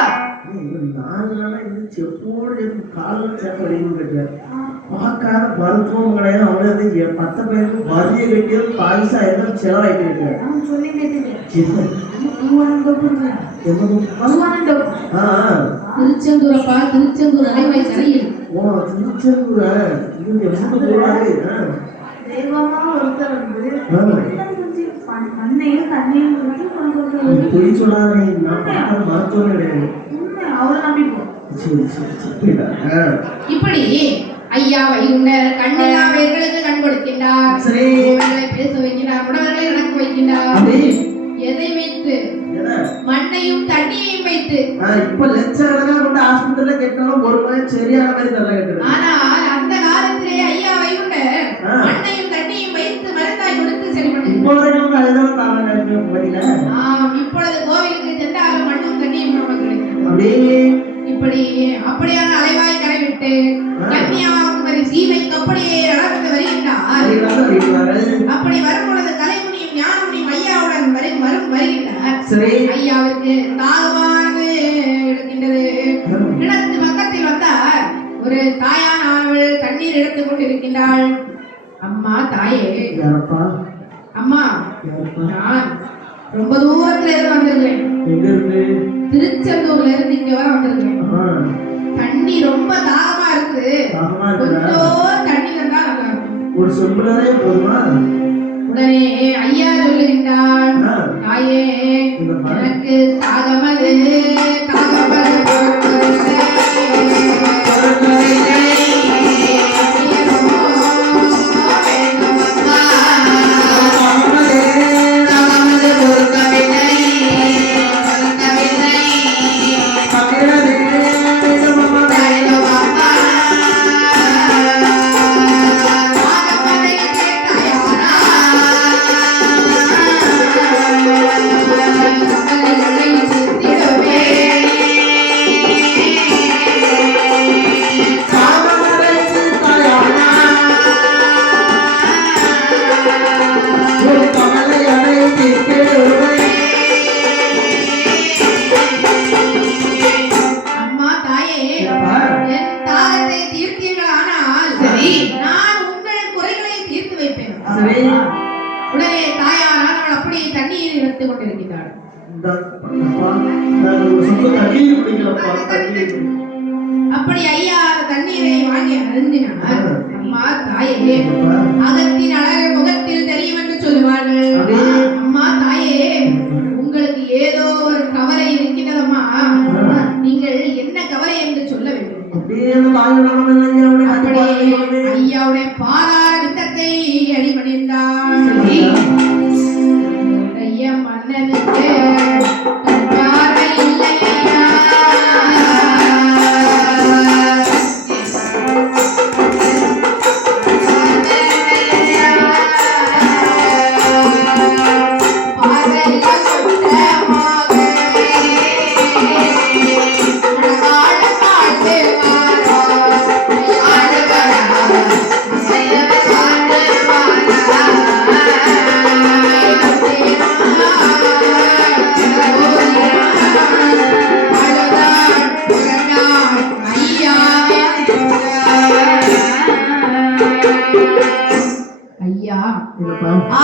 பார்க்காத மருத்துவம் கிடையாது. அவனது 10 பேருக்கு வரிய கட்டியது பாய்சா எல்லாம் செலவாயிட்டு திருச்செந்தூரப்பா திருச்செந்தூர் அலைவாய் கரையில் திருச்செந்தூர தெய்வமா ஒருத்தர் மண்ணையும் தண்ணியும் பொய் சொல்லாதே. நான் பார்க்காத மருத்துவம் கிடையாது. அவரை நம்பிப்போம். இப்படி ஐயா வைகுண்டர் கண்ணெல்லாவர்களுக்கு கண் கொடுக்கின்றார். பேச வைக்கின்றார். உணவர்களை நடக்க வைக்கின்றார். எதை வைத்து? மண்ணையும் தண்ணியையும் வைத்து. இப்ப லட்சக்கணக்கான கொண்டு ஹாஸ்பிட்டல்ல கேட்டாலும் ஒரு மாதிரி சரியான மாதிரி தள்ள கேட்கிறது. ஆனால் அந்த காலத்திலே ஐயா வைகுண்டர் மண்ணையும் தண்ணியும் வைத்து மருந்தாய் கொடுத்து சரி பண்ணி. இப்பொழுது கோவிலுக்கு சென்றாலும் மண்ணும் தண்ணியும் நமக்கு கிடைக்கும். இப்படி அப்படியான அலைவாய் கரை விட்டு கன்னியாகுமரி சீமைக்கு அப்படியே நடந்து வருகின்றார். அப்படி வரும் பொழுது கலைமுனியும் ஞானமுனியும் ஐயாவுடன் வருகின்றார். ஐயாவுக்கு தாகமானது எடுக்கின்றது. கிணத்து பக்கத்தில் வந்தார். ஒரு தாயானவள் தண்ணீர் எடுத்துக் கொண்டிருக்கின்றாள். அம்மா தாயே, அம்மா நான் ரொம்ப தூரத்துல இருந்து வந்திருக்கேன். திருச்செந்தூர்ல இருந்து இங்க வர வந்திருக்கேன். தண்ணி ரொம்ப தாகமா இருக்குது. கொஞ்சம் தண்ணி வந்தா நல்லா இருக்கும். ஒரு சொம்புலவே போதுமா? உடனே ஐயா சொல்லுகின்றார், தாயே எனக்கு தாகமது உடனே தாயாரானவள் அப்படியே தண்ணீர் எடுத்துக் கொண்டிருக்கிறாள். அப்படி ஐயா தண்ணீரை வாங்கி அருந்தினார். அம்மா தாயே, அகத்தின் அழகு முகத்தில் தெரியும் என்று சொல்லுவார்கள். அம்மா தாயே, உங்களுக்கு ஏதோ ஒரு கவலை இருக்கிறதம்மா. நீங்கள் என்ன கவலை என்று சொல்ல வேண்டும். ஐயாவுடைய பாராள வித்தத்தை அடிபணிந்தார். மன்னனுக்கு பார்வை இல்லையா?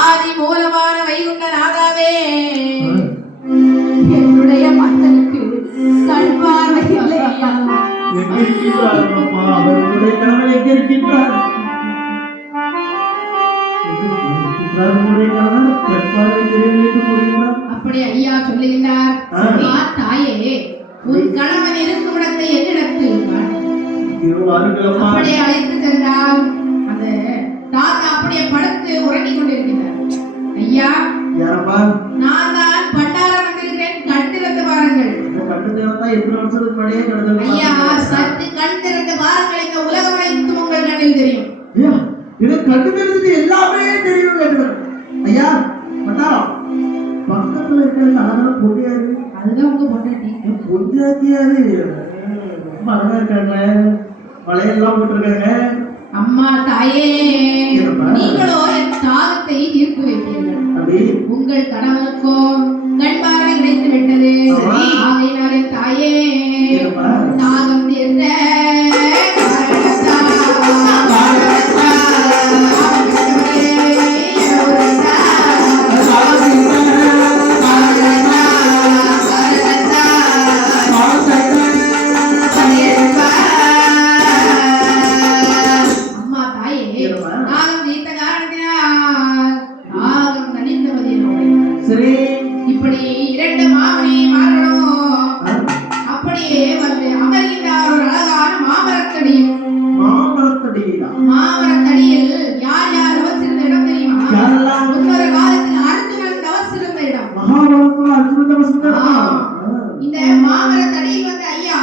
ஆதி மூலமான வைகுண்ட நாதாவே, என்னுடைய மகனுக்கு கண் பார்வை இல்லையா? அப்படி ஐயா சொல்லுகின்றார். தாயே, உன் கணவன் இருக்கும் இடத்தை என்னிடத்தில் அப்படியே அழைத்து சென்றால் அந்த தாத்தா அப்படியே படுத்து உறங்கிக் கொண்டிருக்கிறார். ஐயா, நான் தான் பண்டாரம் வந்திருக்கிறேன், கண் திறந்து பாருங்கள். ஐயா, சற்று கண் திறந்து பாருங்கள். இந்த உலகம் அனைத்தும் உங்கள் கண்ணில் தெரியும். ஐயா எனக்கு கண்ணு தெரிஞ்சது எல்லாமே தெரியும் கேட்டுக்கிறேன். ஐயா மட்டாரம் பக்கத்துல இருக்கிறது அழகான பொடியாரு. அதுதான் உங்க பொண்டாட்டி. பொடியாத்தியாரு ரொம்ப அழகா இருக்காங்க. வளையெல்லாம் போட்டிருக்காங்க. அம்மா தாயே, என்னப்பா? நீங்களோ என் தாகத்தை தீர்த்து வைப்பீர்கள். அப்படி உங்கள் கணவனுக்கோ கண்பார கிடைத்து விட்டது. ஆமா. ஆகையினால் என் தாயே, என்னப்பா? தாகம் தீர்ந்த அம்மா தாயே, என்னப்பா? தாகம் தீர்த்த காரணத்தினால் தாகம் தணிந்தவது என்னோட. சரி இப்படி இரண்டு மாமனிமார்களும் ஆ, அப்படியே வந்து அமர்கின்றார் ஒரு அழகான மாமரத்தடியில். மாமரத்தடியா? மாமரத்தடியில் யார் யார் தவசிருந்த இடம் தெரியுமா? யாரெல்லாம்? முன்னொரு காலத்தில் அர்ஜுனன் தவசிருந்த இடம். மகாபாரதத்துல அர்ஜுனன் தவசிருந்தாரா? இந்த மாமரத்தடியில் வந்து ஐயா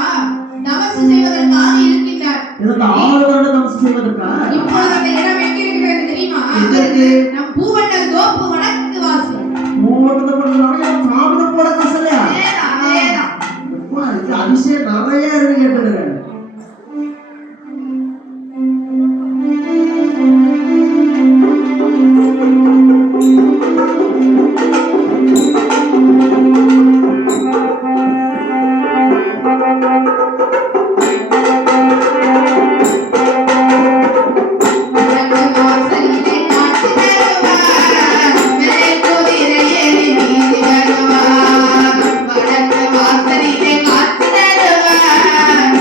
தவசு செய்வதற்காக இருக்கின்றார். இதற்கு 6 வருடம் தவசு செய்வதற்கா? இப்பொழுது அந்த இடம் எங்க இருக்கிறது தெரியுமா? எங்க இருக்கு? நம் பூவண்ணல் தோப்பு வடக்கு வாசல். மூவட்டத்தை பண்றாங்க. எனக்கு சாப்பிட போட காசு இல்லையா? அதேதான். அப்பா, இது அதிசயம் நிறைய இருக்கு கேட்டுக்கிறேன். வடக்கு வாசலிலே காட்சி தருவார், மேல் குதிரையேறி நீதி வருவார். வடக்கு வாசலிலே காட்சி தருவார்,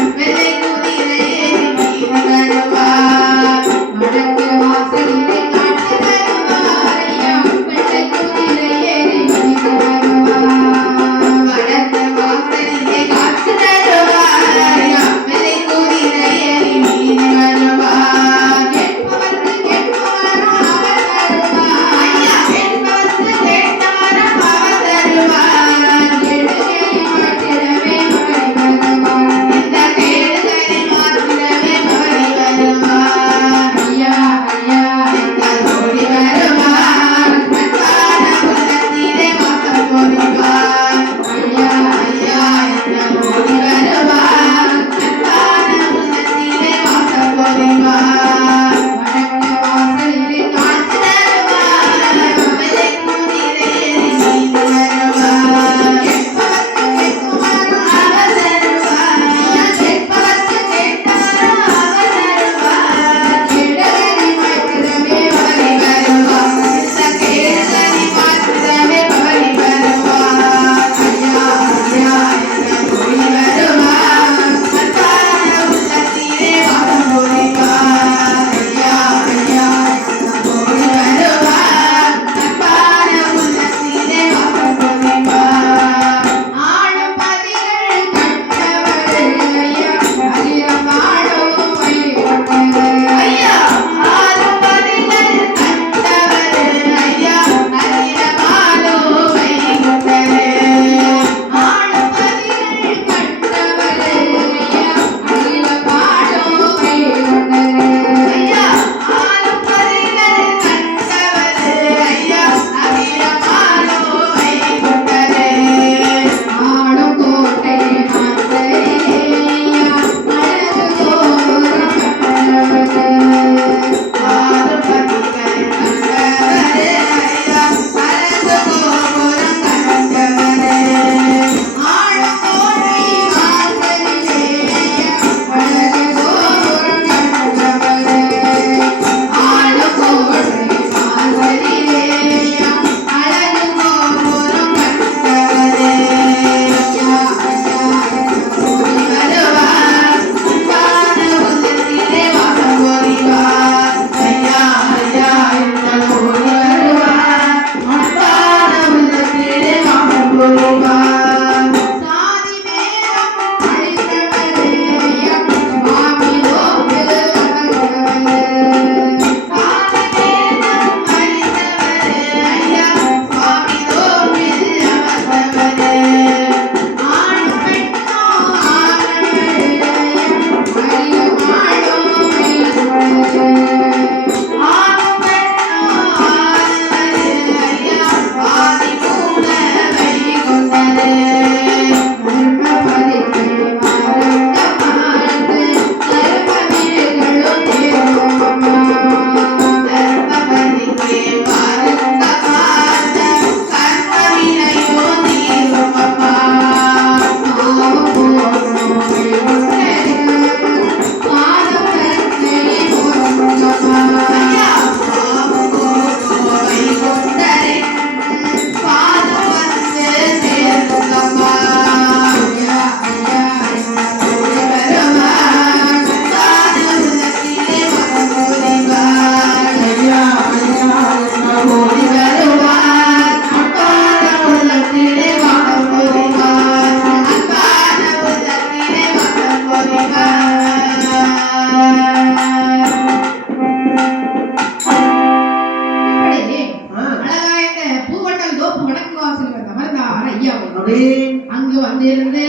அமர்ந்திருந்து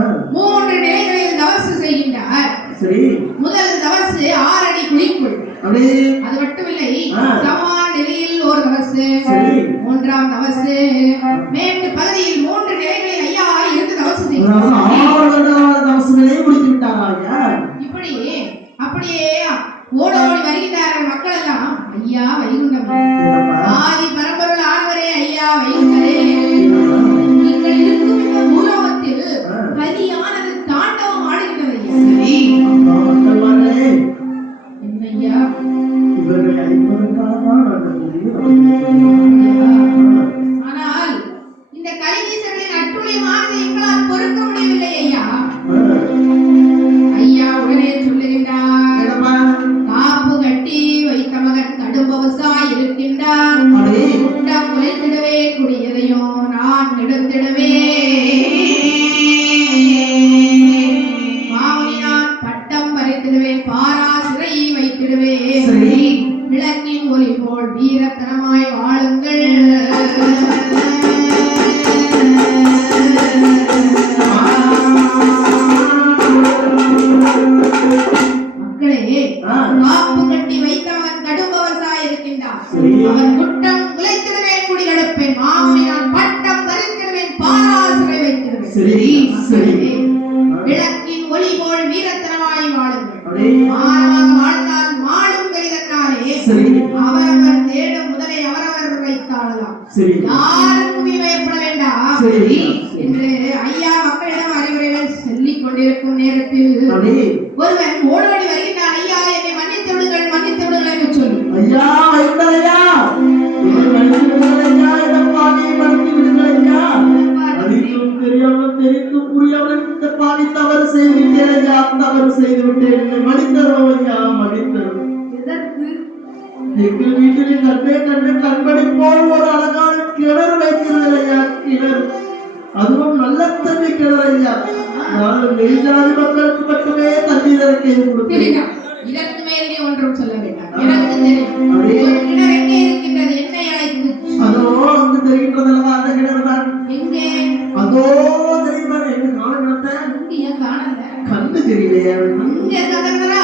ஆ, 3 நிலைகளில் தவசு செய்கின்றார். சரி முதல் தவசு 6 அடி குழிக்குள். அப்படியே அது மட்டுமில்லை, ஆ. சமான நிலையில் ஒரு தவசு, சரி 3ஆம் தவசு மேட்டு பகுதியில் 3 நிலைகளில் ஐயா இருந்து தவசு அதாவது செய்கிறார். 6 தவசுகளை முடித்து விட்டாரா ஐயா? இப்படி அப்படியே ஓடோடி வருகிறார்கள் மக்கள் எல்லாம். ஐயா வைகுண்டம், ஆதி பரம்பொருள் ஆனவரே, ஐயா வைகுண்டரே, நீங்கள் இருக்கும் இந்த பூலோகத்தில் கலியானது தாண்டவம் ஆடுகின்றது. சரி, மக்கள்மார்களே, என்னய்யா? இவர்களை அழிப்பதற்காக நாங்கள் முடிவு ஆனால் இந்த கலிதீசர்களின் அட்டுழியமானது எங்களால் பொறுக்க முடியவில்லை ஐயா. ஐயா உடனே சொல்லுகின்றார், என்னப்பா? காப்பு கட்டி வைத்த மகன் கடும்பவசாய் இருக்கின்றான். அப்படி குண்டம் குலைத்திடவே குடியதையும் நான் எடுத்திடவே, மாமணி நான் பட்டம் பறித்திடுவேன், பாரா சிறை வைத்திடுவேன். சரி. விளக்கின் ஒளி போல் வீரத்தனமாய் வாழுங்கள். மக்களே, காப்பு கட்டி வைத்தவன் கடும்பவசாய் இருக்கின்றான். சரி. அவன் குற்றம் குலைத்திடுவேன், குடி எடுப்பேன், மாமணி நான் பட்டம் பறித்திடுவேன், பாரா சிறை வைத்திடுவேன். சரி, சரி. விளக்கின் ஒளி போல் வீரத்தனமாய் வாழுங்கள். அப்படியே மானமாக வாழ்ந்தால் மாடும் கரிதன்னாலே சரி அவரவர் தேடும் முதலை அவரவர் வைத்தாளலாம். சரி யாருக்கும் பயப்பட வேண்டாம் சரி. என்று ஐயா மக்களிடம் அறிவுரைகள் சொல்லிக் கொண்டிருக்கும் நேரத்தில் அப்படியே ஒருவன் ஓடோடி வருகின்றான். ஐயா, என்னை மன்னித்து விடுங்கள், மன்னித்து விடுங்கள் என்று சொல்லி. ஐயா வைத்தலையா ஐயா இந்த பாவியை மன்னித்து விடுங்களையா. அதிலும் தெரியாமல் தெரிந்தும் புரியாமல் இந்த பாவி தவறு செய்து விட்டேன் ஐயா, தவறு செய்து விட்டேன், என்னை மன்னித்தரும் ஐயா, மன்னித்தரும். எதற்கு? எங்கள் வீட்டில் கண்படி போல் ஒரு அழகான கிணறு வைக்கிறது ஐயா, கிணறு, அதுவும் நல்ல தண்ணி கிணறு ஐயா. நான் நெய்ஜாதி மக்களுக்கு மட்டுமே தண்ணீர் இறக்கி கொடுத்தேன். தெரியும், இதற்கு மேல் நீ ஒன்றும் சொல்ல வேண்டாம், எனக்கு தெரியும். ஒரு கிணறு எங்கே இருக்கின்றது, என்னை அழைத்து. அதோ அங்கு தெரிகின்றதல்லவா அந்த கிணறு தான். எங்கே? அதோ தெரியுமா எங்க காண கிணத்த இங்க ஏன் காணல? கண்டு தெரியலையே. இங்க இருக்க கிணறா?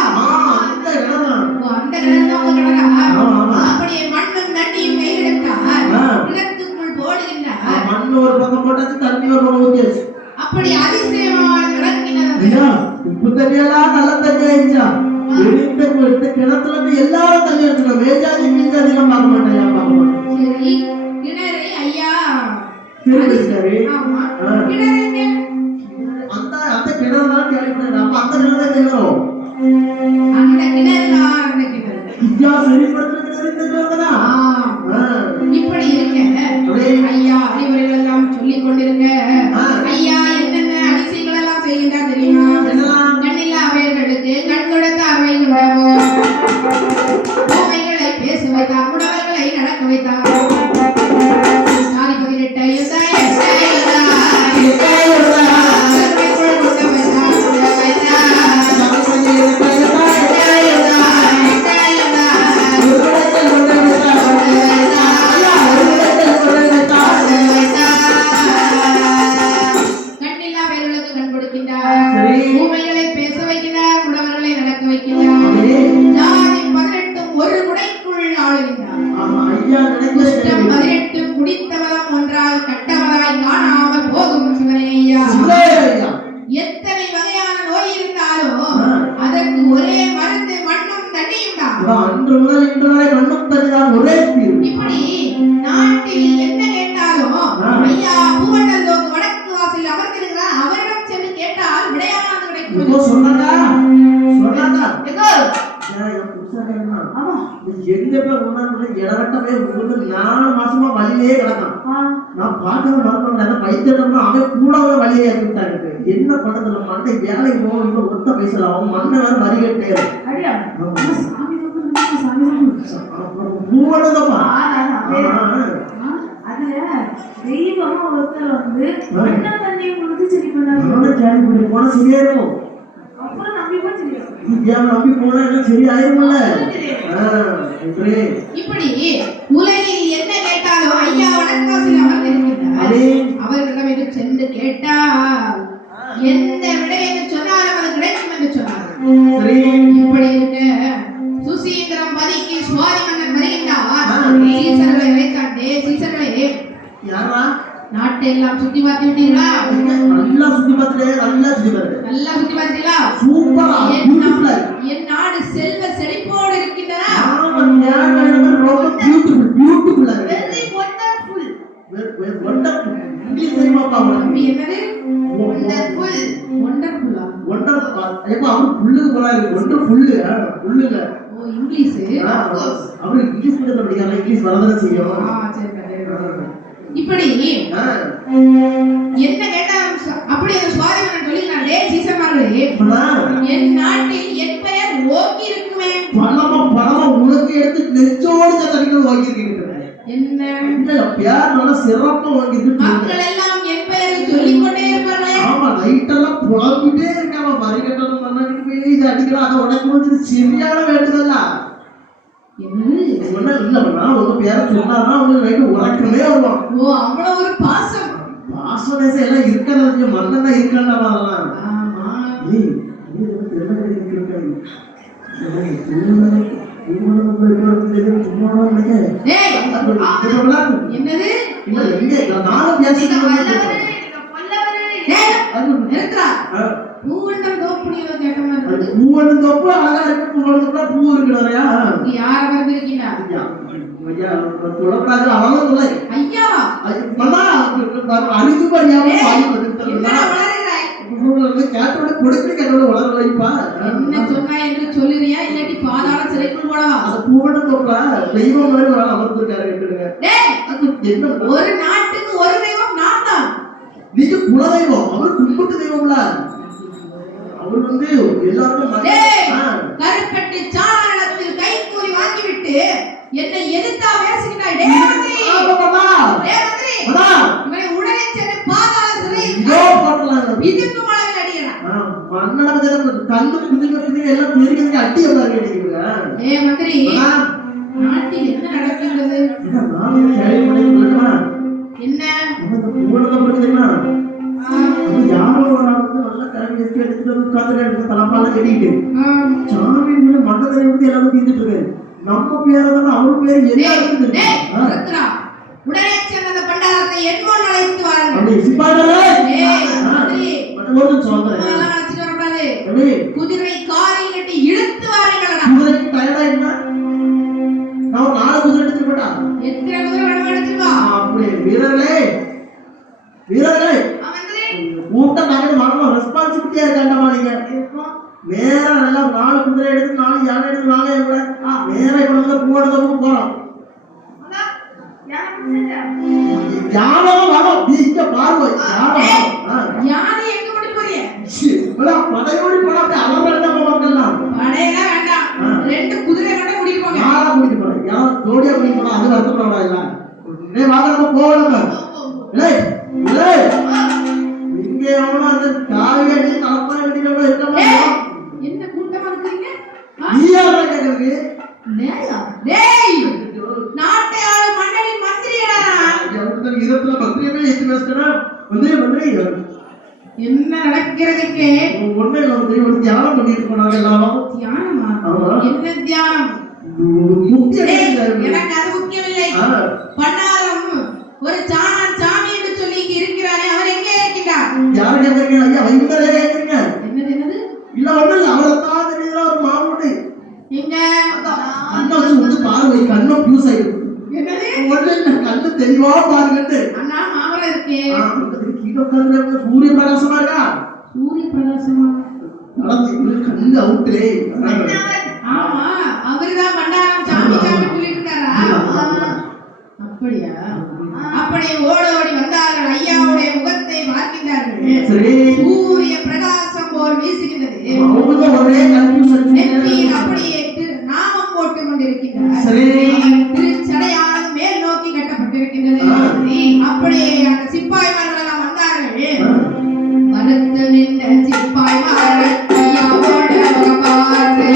அந்த கிணறு தான். ஓ, அந்த கிணறு தான் உங்க கிணறா? ஆமா, ஆமா. அப்படியே மண்ணும் தண்ணியும் கையெடுத்தால் ஆ. கிணத்துக்குள் போடுகின்றார். மண் ஒரு பக்கம் போட்டாச்சு, தண்ணி ஒரு பக்கம் ஊத்தியாச்சு. அப்படி அதிசயமான கிணறு. ஐயா உப்பு தண்ணியெல்லாம் நல்ல தண்ணி ஆயிடுச்சா? இந்த கிணத்துல இருந்து எல்லாரும் தண்ணி எடுத்துக்கலாம், மேஜாதி கீழ்ஜாதிலாம் பார்க்க மாட்டேன், பார்க்க மாட்டேன். சரி, கிணறு ஐயா. சரி ஆமா, ஆ. கிணறு எங்கே? அந்த அந்த கிணறு தான் கேள்விப்பட்டேன். அப்ப அந்த கிணறு தான் தெரியும். அந்த கிணறு தான் அந்த கிணறு. ஐயா சரிப்படுத்துற கிணறு இந்த கிணறு தானா? ஆ. ஆ. இப்படி இருக்க அப்படியே ஐயா அறிவுரைகள் எல்லாம் சொல்லிக் கொண்டிருக்க ஆ. ஐயா என்னென்ன அதிசயங்கள் எல்லாம் செய்கின்றார் தெரியுமா? என்னலாம்? கண்ணில்லா அவையர்களுக்கு கண் கொடுத்த அவை உணவு, ஊமைகளை பேச வைத்தார், உணவர்களை நடக்க வைத்தார். சாதி 18 யுத்தாய் கண்ணில்லா அவையர்களுக்கு கண் கொடுக்கின்றார், சரி. ஊமைகளை பேச வைக்கிறார், உணவர்களை நடக்க வைக்கிறார். அப்படியே ஜாதி 18 ஒரு குடைக்குள் ஆளுகின்றார். ஆமா ஐயா குஷ்டம் நினைக்கிறேன். 18 குடித்தவளம் ஒன்றால் கட்டவளாய் காணாமல் போகும் சிவனே ஐயா. ஐயா எத்தனை வகையான நோய் இருந்தாலும் ஆ. அதற்கு ஒரே மருந்து மண்ணும் தண்ணியும் தான். அதான் அன்று முதல் இன்று வரை மண்ணும் தண்ணிதான் ஒரே தீர்வு. இப்படி நாட்டில் என்ன கேட்டாலும் ஆ. ஐயா பூவண்டலோக்கு வடக்கு வாசலில் அமர்ந்திருக்கிறார், அவரிடம் சென்று கேட்டால் விடையானது இப்போ கிடைக்கும். சொன்னாங்க சொன்னாங்க எங்கோ? ஆமா. எங்க பேர் உணர்ந்து இடவட்டமே உங்களுக்கு 4 மாசமா வழியிலே கிடக்கான். நான் பார்க்கவே மறந்து வைத்தியம்னா அவன் கூட ஒரு வழியை ஏற்பட்டாங்க. என்ன பண்ணதுல மண்டை வேலைக்கு போகணும், ஒத்த பைசா அவன் மண்ணை வேற வரி கட்டே அடியா. சாமி வந்து சாமி வந்து. பூவனதப்பா. அதுல தெய்வமா ஒருத்தர் வந்து மண்ண தண்ணியை கொடுத்து சரி பண்ணாரு. அவனை ஜாலி பண்ணி போனா சரியா இருக்கும். அப்புறம் நம்பி போய் தெரியும். ஏன் நம்பி போனா என்ன சரி ஆயிரும்ல. இப்படி உலகில் என்ன கேட்டாலும் ஐயா வடக்கு வாசலில் அமர்ந்திருக்கிறார். அதே அவர்களிடம் சென்று கேட்டால் இருந்தால் எந்த விடயத்தை சொன்னாலும் அது கிடைக்கும் என்று சொன்னார். சரி. இப்படி இருக்க சுசீந்திரம் பதிக்கு சுவாதி மன்னர் வருகின்றார். சீசர்களை அழைத்தாண்டே, சீசர்களே யாரா? நாட்டை எல்லாம் சுத்தி பார்த்து விட்டீர்களா? நல்லா சுத்தி பார்த்துட்டே, நல்லா சுத்தி பார்த்துட்டே. நல்லா சுத்தி பார்த்தீங்களா? சூப்பரா, பியூட்டிஃபுல்லா இருக்கு. என் நாடு செல்வ செழிப்போடு இருக்கின்றதா? ஆமா, ஞான ரொம்ப பியூட்டிஃபுல்லா இருக்கு. Very wonderful. வண்டர்ஃபுல். இங்கிலீஷ் தெரியுமா பாவம்? தம்பி என்னது? வண்டர்ஃபுல். வண்டர்ஃபுல்லா? வண்டர்ஃபுல். ஏப்பா அவர் புல்லு போல இருக்கு. வண்டர்ஃபுல். புல்லுல. ஓ இங்கிலீஷ். அவர் இங்கிலீஷ் கூட படிக்கல. இங்கிலீஷ் வரதா செய்யும். சரி. இப்படி என்ன கேட்டா அப்படி அந்த சுவாதி மன்னன் சொல்லினாலே சீசர்மார்களே, என் நாட்டில் என் பெயர் ஓங்கி இருக்குமே. பணமா உனக்கு எடுத்து நெஞ்சோடு தட்டிகள் ஓங்கி இருக்கீங்க. என்ன பேர் நல்லா சிறப்பா ஓங்கி இருக்கு. மக்கள் எல்லாம் என் பெயரை சொல்லிக் கொண்டே இருப்பார்களே. ஆமா, நைட் எல்லாம் புலம்பிட்டே இருக்காம மறிகட்டணும் மன்னனுக்கு போய் இது அடிக்கலாம், அதை உனக்கு வந்து சரியான வேண்டுதல்ல. ஒன்னும் இல்ல பண்ணா உங்க பேரை சொன்னாதான் உங்களுக்கு நைட்டு உறக்கமே வருவான். ஓ அவ்வளவு ஒரு பாசம். பாசம் எல்லாம் இருக்கிறது மன்னன் தான் இருக்கா அதெல்லாம். ஆமா என்னது பூவண்டம் தோப்புடியோ கேட்ட மாதிரி பூவண்டம் தோப்பு அழகா இருக்கு. பூவண்டம் பூ இருக்கிறாரையா யார வந்திருக்கீங்க? ஐயா அழுகு படியாம என்ன சொன்னா என்று சொல்லுறியா இல்லாட்டி பாதாள சிறைக்குள் போடவா? தெய்வம் அமர்ந்திருக்காரு. ஒரு நாட்டுக்கு ஒரு தெய்வம் நான் தான். நீங்க குலதெய்வம், அவர் கும்பிட்டு தெய்வம்ல. அவர் வந்து எல்லாருக்கும் கருப்பட்டி சாரணத்தில் கைக்கூலி வாங்கிவிட்டு என்னை எதிர்த்தா பேசுகிறாய். இவனை உடனே சென்று பாதாள சிறையில் இதுக்கு மழை அடிக்கிறான். கண்ணு குதிரை எல்லாம் பெரிய அட்டி மந்திரி, நாட்டில் என்ன நடக்கின்றது? என்ன யாரோ நல்ல கரண்டி எடுத்துட்டு உட்கார்ந்து தலைப்பால கட்டிட்டு சாமி மண்டலை வந்து எல்லாரும் தீர்ந்துட்டு இருக்கு. நம்ம பேரதான் அவர் பேர் என்ன உடனே சென்ற பண்டாரத்தை என்மோன் அழைத்து வாருங்கள். குதிரை காரில் கட்டி இழுத்து வாருங்கள். குதிரைக்கு டயர்டா என்ன? நான் 4 குதிரை எடுத்துட்டு போட்டா எத்தனை குதிரை வேணும் எடுத்துருவா? அப்படி வீரர்களே கூட்டம் நாங்கள் வாங்கணும். ரெஸ்பான்சிபிலிட்டியா இருக்காண்டமா நீங்க. நேரா நல்லா 4 குதிரை எடுத்து 4 யானை எடுத்து வாங்க கூட நேரா இப்ப வந்து போடுறதுக்கு போறோம். யானை வரும் நீங்க பாருங்க. யானை எங்க கொண்டு போறீங்க? படையோடி போடாம அவர்கள் தான் போவாங்கலாம். படையெல்லாம் வேண்டாம், 2 குதிரை மட்டும் கூட்டிட்டு போங்க. யாரா கூட்டிட்டு போறேன்? யாரா ஜோடியா கூட்டிட்டு போனா அது அர்த்தப்படாதா இல்ல? உடனே வாங்க நம்ம போகணும். இங்க எவனோ அந்த காவேரி தலப்பான வெட்டினவங்க இருக்கமா? என்ன கூட்டமா இருக்கீங்க? நீ யாரா கேக்குறது? டேய் நாட்டை ஆள மன்னனி மந்திரிடா நான். எவனுக்கு இதத்துல மந்திரியே ஏத்தி பேசுறா? மந்திரி என்ன நடக்கிறதுக்கு? ஒண்ணே இல்ல மந்திரி, ஒரு தியானம் பண்ணிட்டு போனாங்க எல்லாரும். தியானமா? என்ன தியானம்? எனக்கு அது முக்கியமில்லை. பண்டாரம் ஒரு சாணன் சாமி என்று சொல்லி இங்க இருக்கிறாரே, அவர் எங்கே இருக்கின்றார்? யாரு கேக்குறீங்க? ஐயா வைகுண்டரே கேக்குறீங்க? என்னது? இல்ல ஒண்ணு இல்ல, அவரை தான் தெரியுதா ஒரு மாமுடி. எங்க? அண்ணா வந்து பார்வை கண்ணும் பியூஸ் ஆயிருக்கு. என்னது? ஒண்ணு இல்ல, கண்ணு தெளிவா பாருங்கட்டு. அண்ணா மாமரம் இருக்கே. கீழ உட்கார்ந்து சூரிய பிரகாசமா இருக்கா? சூரிய பிரகாசமா? கண்ணு அவுட்லே. ஆமா, அவர்தான் பண்டாரம் சாமி சொல்லிட்டு இருக்காரா? அப்படியா? அப்படி ஓடி வந்தார்கள். ஐயாவுடைய முகத்தை பார்க்கின்றார்கள். சூரிய பிரகாசம் போல் வீசுகின்றது. நெற்றியில் அப்படியே நாமம் போட்டுக் கொண்டிருக்கின்றார். திருச்சடையானது மேல் நோக்கி கட்டப்பட்டிருக்கின்றது. அப்படியே அந்த சிப்பாய்மார்கள் எல்லாம் வந்தார்கள். மறுத்து நின்ற சிப்பாய்மார்கள் ஐயாவோட முகம் பார்த்து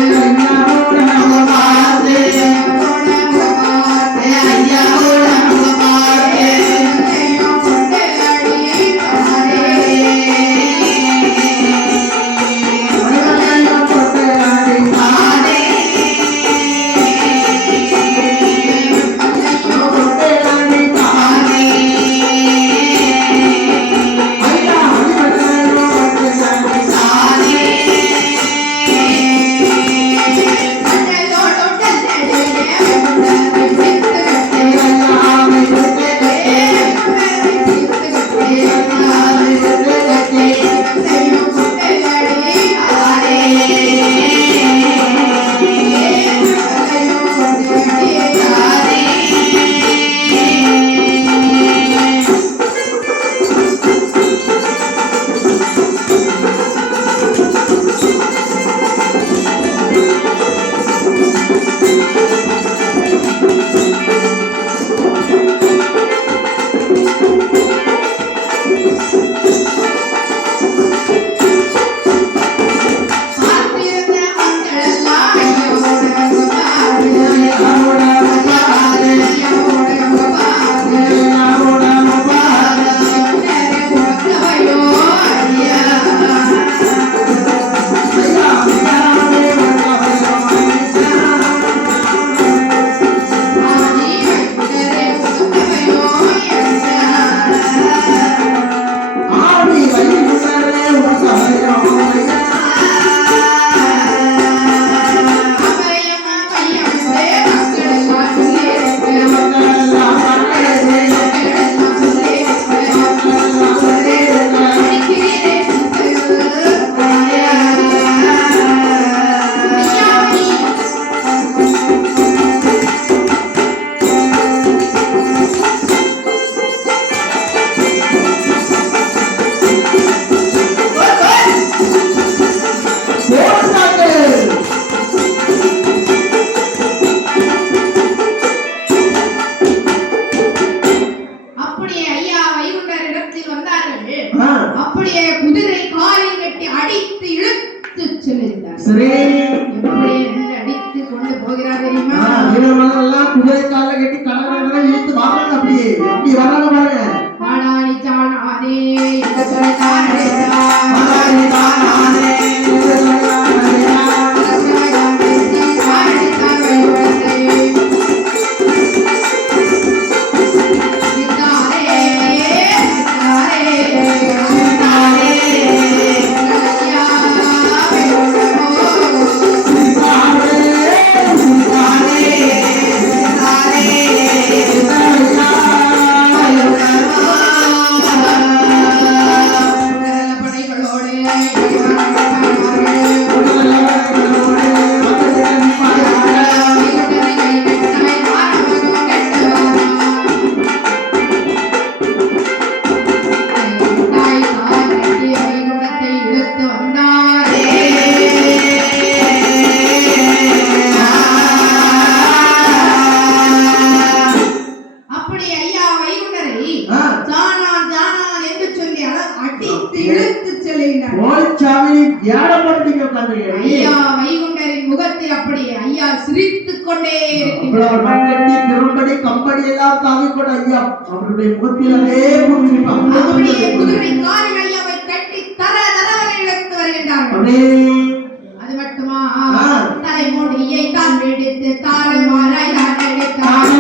சரி. எப்படி என்று அடித்து கொண்டு போகிறார் தெரியுமா? வீரர்களெல்லாம் குதிரை கால கட்டி கடற்கரை இழுத்து வர்றாங்க. அப்படியே எப்படி வர்றாங்க பாருங்க. வாடானி சாணானே என்று சொல்லிட்டாரே. வாடானி சாணானே என்று சொல்லிட்டாரே. ஐயா வைகுண்டரின் முகத்தில் அப்படியே ஐயா சிரித்துக் கொண்டே இருக்கிறார். கம்படி எல்லாம் தாங்கிக்கொண்ட ஐயா அவருடைய முகத்திலே அப்படியே குதிரை காலில் ஐயாவை கட்டி தர தரவரை இழுத்து வருகின்றார்கள். அது மட்டுமா, தலைமுடியை தான் எடுத்து தாறுமாறாய் அடித்தார்.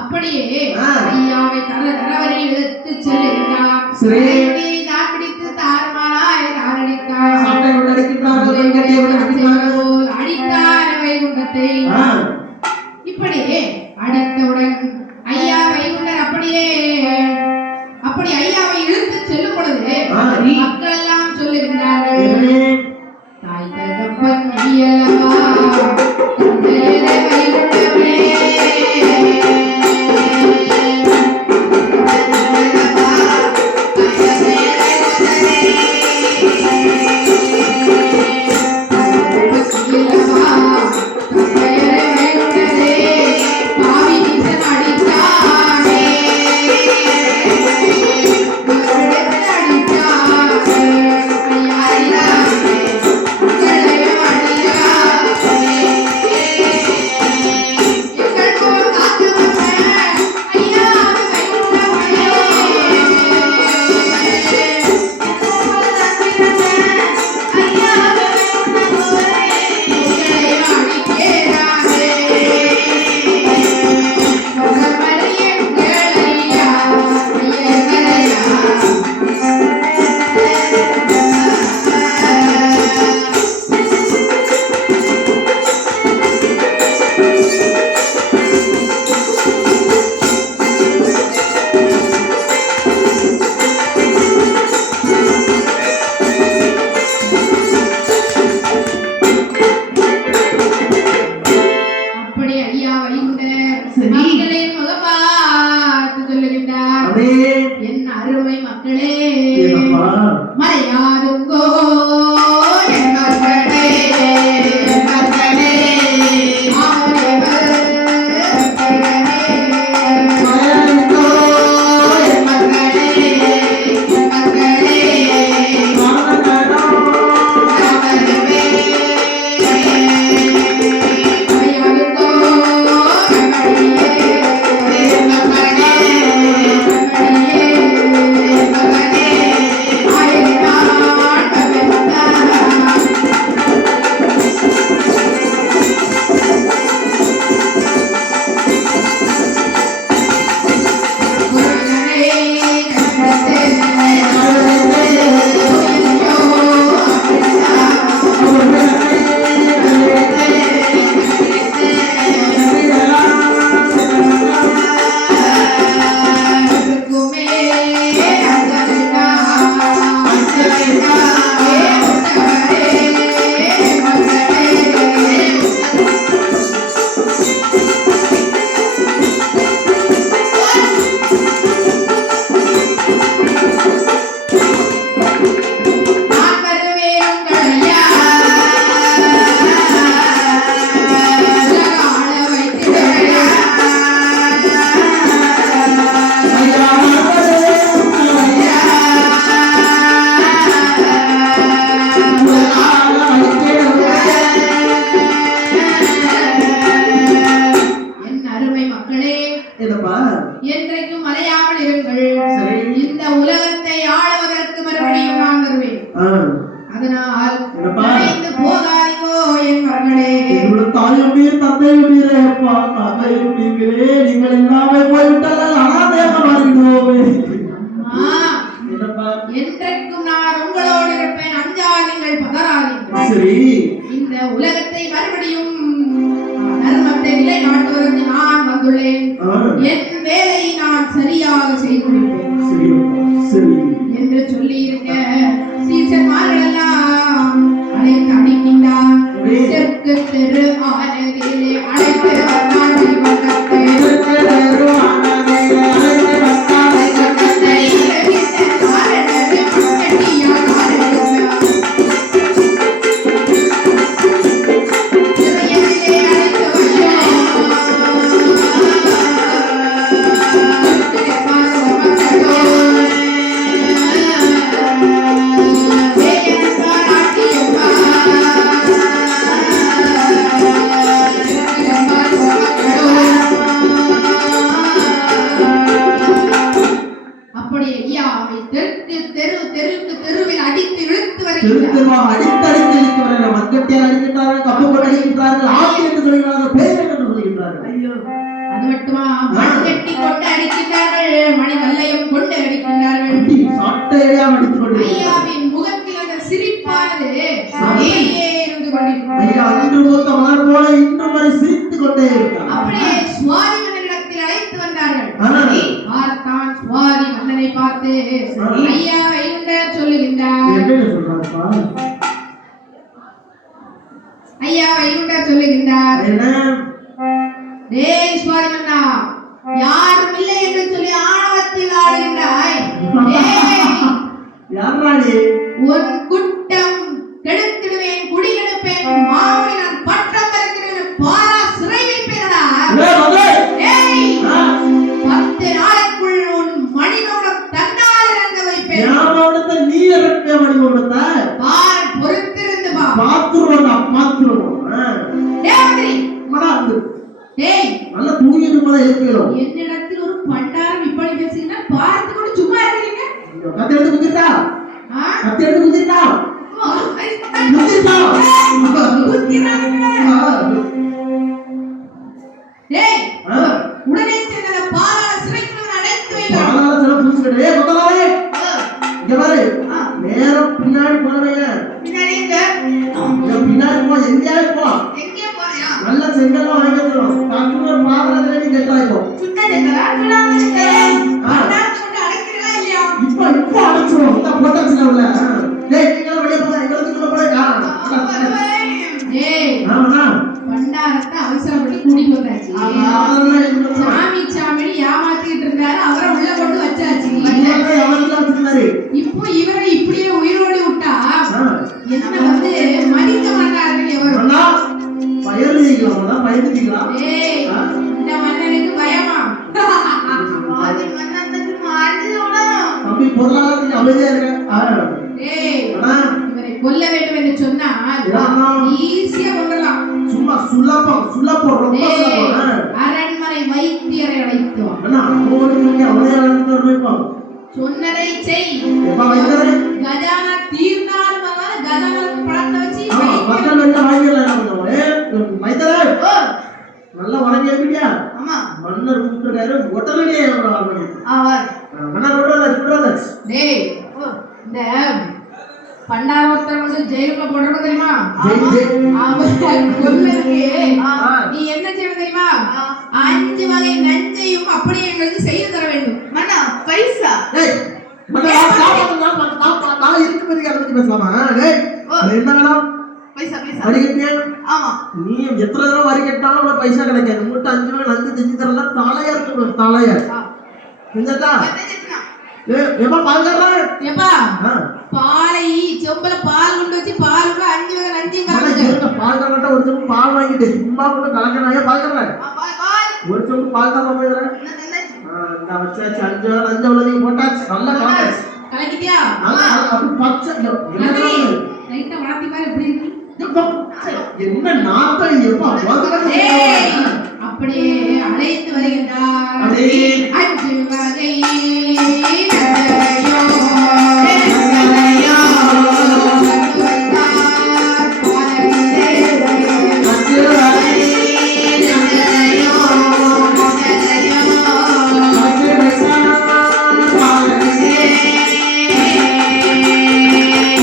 அப்படியே ஐயாவை தர தரவரை இழுத்து செல்லுகிறார். பிடித்து தாறுமாறாய் அடித்தார். அடித்தார் வைகுண்டத்தை. இப்படி அடித்தவுடன் ஐயா வைகுண்டர் அப்படி ஐயாவை இழுத்து செல்லும் பொழுது மக்கள் எல்லாம் சொல்லுகின்றார்கள், தாய் தகப்பன் ஐயல்லவா வைகுண்டமே. என் அருமை மக்களே மறையாதுங்கோ என் மக்களே I அப்படி இந்த உலகத்தை மறுபடியும் தர்மத்தை நிலைநாட்டுவதற்கு நான் வந்துள்ளேன். என் வேலையை நான் சரியாக செய்து முடிப்பேன் சரி என்று சொல்லி இருக்க சீசன்மார்கள் எல்லாம் அழைத்து அடிக்கின்றார். தெற்கு தெரு ஆனதிலே அழைத்து வந்தார்கள் பக்கத்தை. அது மட்டுமா, மண்கட்டி கொண்டு அடிக்கின்றார்கள், மணி வல்லையும் கொண்டு அடிக்கின்றார்கள். ஐயாவின் முகத்தில் அந்த சிரிப்பானது இருந்து அப்படியே சுவாதி மன்னனிடத்தில் அழைத்து வந்தார்கள். பார்த்தான் சுவாதி மன்னனை பார்த்து ஐயா வைகுண்டர் சொல்லுகின்றார். ஐயா வைகுண்டர் சொல்லுகின்றார், டேய் சுவாதி மன்னா, யாரும் இல்லை என்று சொல்லி ஆணவத்தில் ஆடுகின்றாய். உன் குட்டம் கெடுத்திடுவேன், குடி எடுப்பேன், மாமனை நான் பட்டம் பறிக்கிறேன், பாரா சிறை வைப்பேனடா. 10 நாளைக்குள் உன் மணிமகுடம் தன்னால் இறங்க வைப்பேன். நீ இறக்க மணிமகுடத்தை பார், பொறுத்திருந்து பா. நல்ல தூங்கி இருப்பதா இருக்கிறோம். என்னிடத்தில் ஒரு பண்டாரம் இப்படி பேசுகிறீங்கன்னா பார்த்து கூட சும்மா இருக்கிறீங்க. கத்தி எடுத்து குத்திட்டா, கத்தி எடுத்து குத்திட்டா, உடனே சென்ற பாலாள சிறைக்கு அடைத்து வைங்க. பாலாள சிறை புடிச்சிட்டு, ஏய் முதலாளி இங்க பாரு, நேரா பின்னாடி போறவங்க, பின்னாடி எங்க? பின்னாடி போ, எங்கேயாவது போ. எங்கே போறியா? நல்ல செங்கல்லாம் வாங்கி வந்துரும். கட்டுற பாத்திரத்துல நீ கெட்டாயிப்போ. சுத்த செங்கலா? பண்டாரத்தை கொண்டு அடைக்கிறீங்களா இல்லையா? இப்போ அடைச்சிரும். இந்த போட்டாச்சுல உள்ள. டேய் நீங்க வெளிய போங்க, எங்க வந்து போறீங்க? ஏய் ஆமா, பண்டாரத்தை அவசரப்பட்டு கூட்டிட்டு வந்தாச்சு. சாமி சாமி ஏமாத்திட்டு இருந்தாரு, அவரை உள்ள கொண்டு வச்சாச்சு. இப்போ இவரை இப்படியே உயிரோடு விட்டா என்ன வந்து மதிக்க மாட்டார்கள் எவரும். ஏய், இந்த மன்னனுக்கு பயமா? ஏய், இவரை கொல்ல வேண்டும் என்று சொன்னால் ஈஸியா கொல்லலாம். சும்மா சுலபம் சுலபம் ரொம்ப சுலபம். அரண்மனை வைத்தியரை அழைத்து வா. சொன்னதை செய். கஜானா தீர்ந்தாலும் கஜானா பழத்தை வச்சு நல்லா வணங்கி இருக்கியா? ஆமா, மன்னர் கூப்பிட்டுருக்காரு, உடனடியே அவர் டேய், இந்த பண்டாரத்தர் வந்து ஜெயிலுக்குள்ள போடணும் தெரியுமா? அவன் கொல்லருக்கு நீ என்ன செய்யணும் தெரியுமா? 5 வகை நஞ்சையும் அப்படியே எங்களுக்கு செய்து தர வேண்டும். மன்னா பைசா நீ எத்தனை தடவை வரி கட்டாலும் உனக்கு பைசா கிடைக்காது. மூட்டை 5 ரூபாய் நஞ்சு செஞ்சு தரலாம். தலையா இருக்கு, தலையா செஞ்சா பாலை சொம்பல பால் கொண்டு வச்சு பால் 5 வகை நஞ்சையும் பால் கலட்ட ஒரு சொம்பு பால் வாங்கிட்டு சும்மா கூட கலக்கிறாங்க. பால் கறேன் ஒரு சொம்பு பால் தான் போயிடுறேன். வச்சாச்சு 5 வகை நஞ்சு உள்ளதையும் போட்டாச்சு. நல்லா கலக்காச்சு. கலக்கிட்டியா? பச்சை என்ன நாட்கள் அப்படியே அழைத்து வருகின்றார். 5 வகை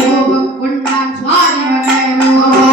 கோபம் கொண்டான் சுவாதி மன்னனோ.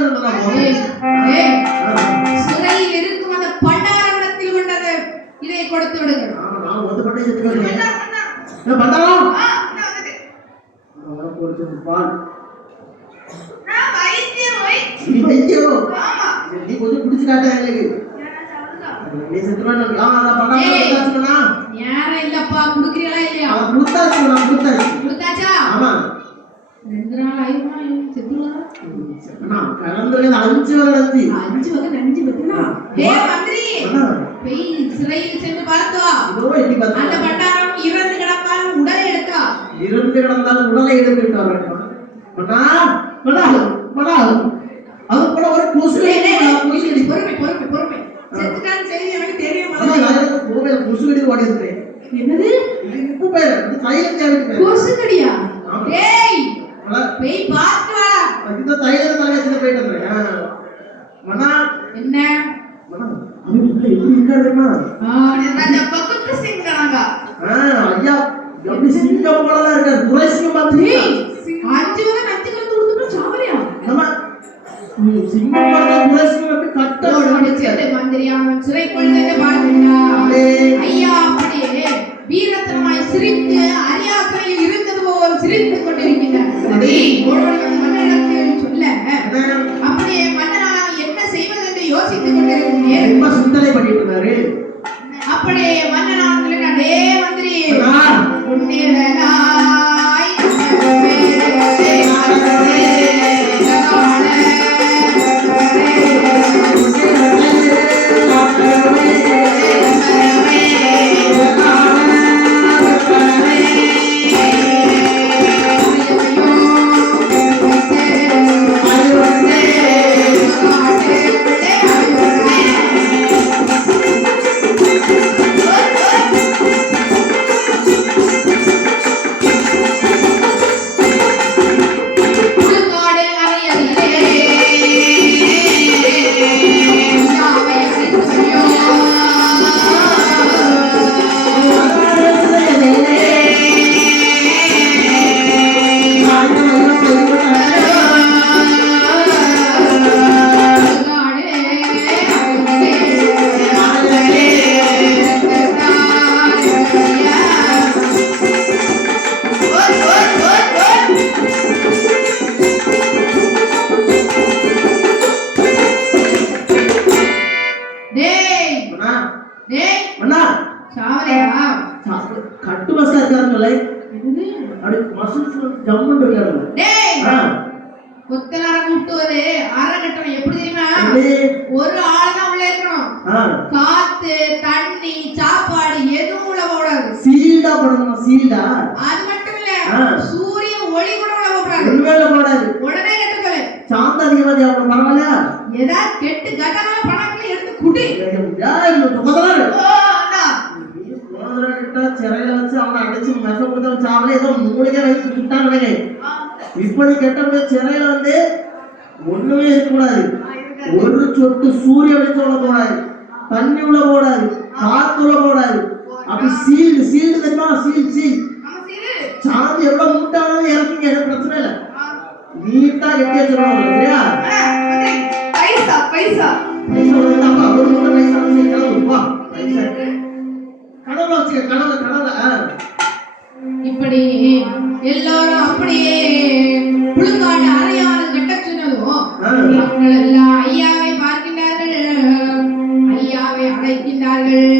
முன்னாடி ஏய், ஏய், சிறையில் இருக்கும் அந்த பண்டாரத்தில் கொண்டது இதை கொடுத்து விடுங்கள். ஆமா நான் ஒதுப்பட்டே செத்துக்கிறேன் பண்டாரம் அவனுக்கு ஒரு சொட்டு பால் நீ வைத்தியம் நீ கொஞ்சம் பிடிச்சு காட்ட எங்களுக்கு நீ செத்துனா நான் பண்டாரம் யாரும் இல்லப்பா, குடுக்குறீங்களா இல்லையா? அவன் கொடுத்தாச்சு கொடுத்தாச்சா? ஆமா 2 நாள் ஆயிருமா செத்துருவா? கலந்துருக்க 5 வகை 5 வகை நஞ்சு பத்தினா டேய் மந்திரி போய் சிறையில் சென்று பார்த்தா அந்த பண்டாரம் இறந்து கிடந்தாலும் உடலை எடுத்தா அது கூட ஒரு கொசு பொறுமை செத்துட்டான்னு செய்தி எனக்கு தெரியும். கொசு கடி ஓடி இருக்கிறேன் என்னது உப்பு பேர் தைலம் தேவை கொசு கடியா? டேய் போய் பார்த்து வாடா. இந்த தைலம் தலையில போயிட்டு இருந்தேன் மனா என்ன மனா அது எப்படி இருக்காதுமா அந்த பக்கத்து சிங்கறாங்க ஐயா எப்படி சிங்கம் போல தான் இருக்காரு துரை சிங்கம் பாத்தீங்க 5 வகை நஞ்சு கலந்து கொடுத்துட்டு சாவலையா? நம்ம சிங்கம் போல துரை சிங்கம் எப்படி கட்டோட சேர்ந்து மந்திரியா சிறை கொள்ளையை பாருங்க ஐயா. அப்படியே வீரத்தனமாய் சிரித்து அரியாசனையில் இருந்தது போல் சிரித்துக் கொண்டிருக்கிறார். மன்னனுக்கு சொல்ல அப்படியே மன்னனால் என்ன செய்வது என்று யோசித்துக் கொண்டிருக்கிறேன். ரொம்ப சிந்தனை பண்ணிட்டு இருந்தாரு. அப்படியே மன்னனால் டே மந்திரி உன்னிரனாய் கட்டு மசா இருக்காருங்களே அப்படி மசில்ஸ் ஜம்முன்னு இருக்காரு. கொத்தனார கூட்டுவது அறகட்டம் எப்படி தெரியுமா? ஒரு ஆள் தான் உள்ள இருக்கணும். காத்து தண்ணி சாப்பாடு எதுவும் உள்ள போடாது. சீல்டா போடணும். சீல்டா அது மட்டும் இல்ல சூரிய ஒளி கூட உள்ள போடாது. ஒண்ணுமே போடாது. உடனே கெட்டுக்கல சாந்த அதிகமா தேவை பரவாயில்ல. ஏதாவது கெட்டு கட்டனால பணங்களை எடுத்து குடி. சிறையில வச்சு அவனை அடிச்சு மெசப்படுத்த சாவல ஏதோ மூலிகை வைத்து சுட்டாங்க. இப்படி கெட்ட சிறையில வந்து ஒண்ணுமே இருக்கக்கூடாது. ஒரு சொட்டு சூரிய வெளிச்சம் உள்ள போடாது, தண்ணி உள்ள போடாது, காத்து உள்ள போடாது. அப்படி சீல்டு சீல்டு தெரியுமா? சீல் சாந்தி எவ்வளவு மூட்டாலும் இறக்குங்க, எனக்கு பிரச்சனை இல்லை. நீட்டா கட்டி வச்சிருவாங்க சரியா? பைசா பைசா பைசா வந்து ஒரு மூட்டை பைசா வச்சுருவா. பைசா கடவுள வச்சுக்க, கடவுள இப்படி எல்லாரும் அப்படியே புழுங்காடு அறையாறு கட்ட சொன்னதும் மக்கள் எல்லாம் ஐயாவை பார்க்கின்றார்கள், ஐயாவை அழைக்கின்றார்கள்.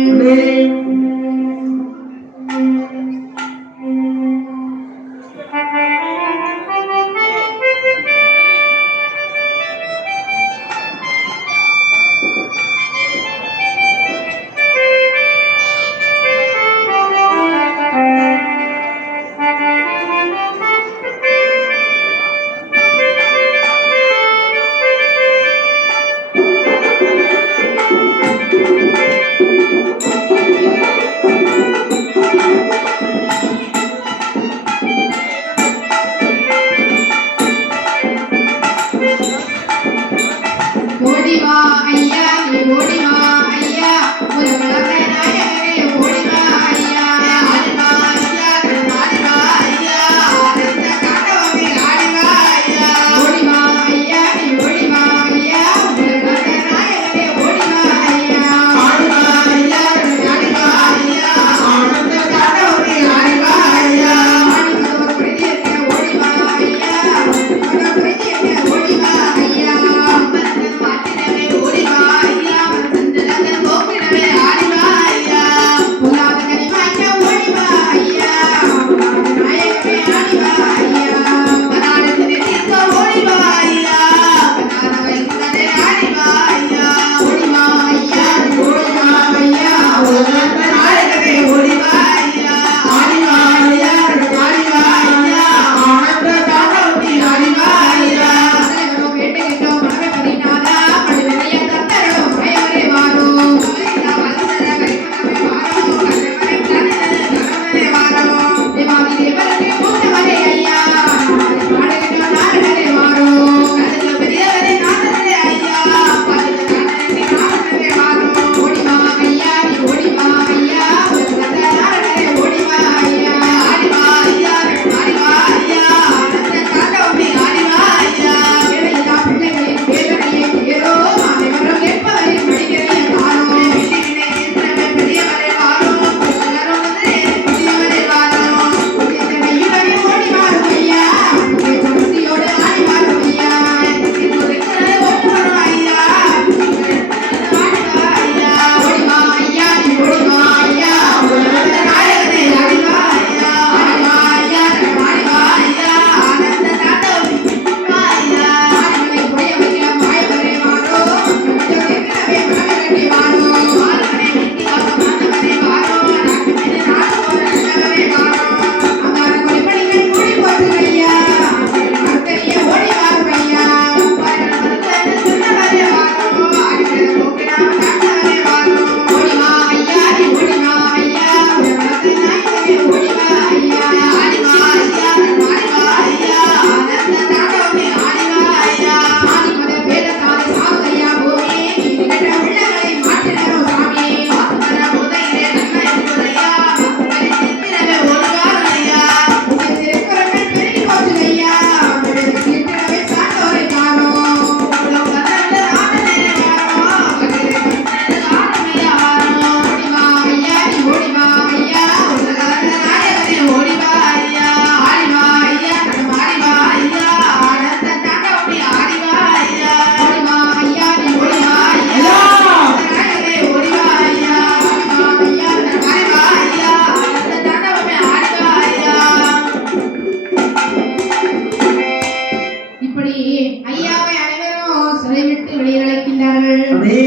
அதை விட்டு வெளியழைக்கின்றார்கள். அதே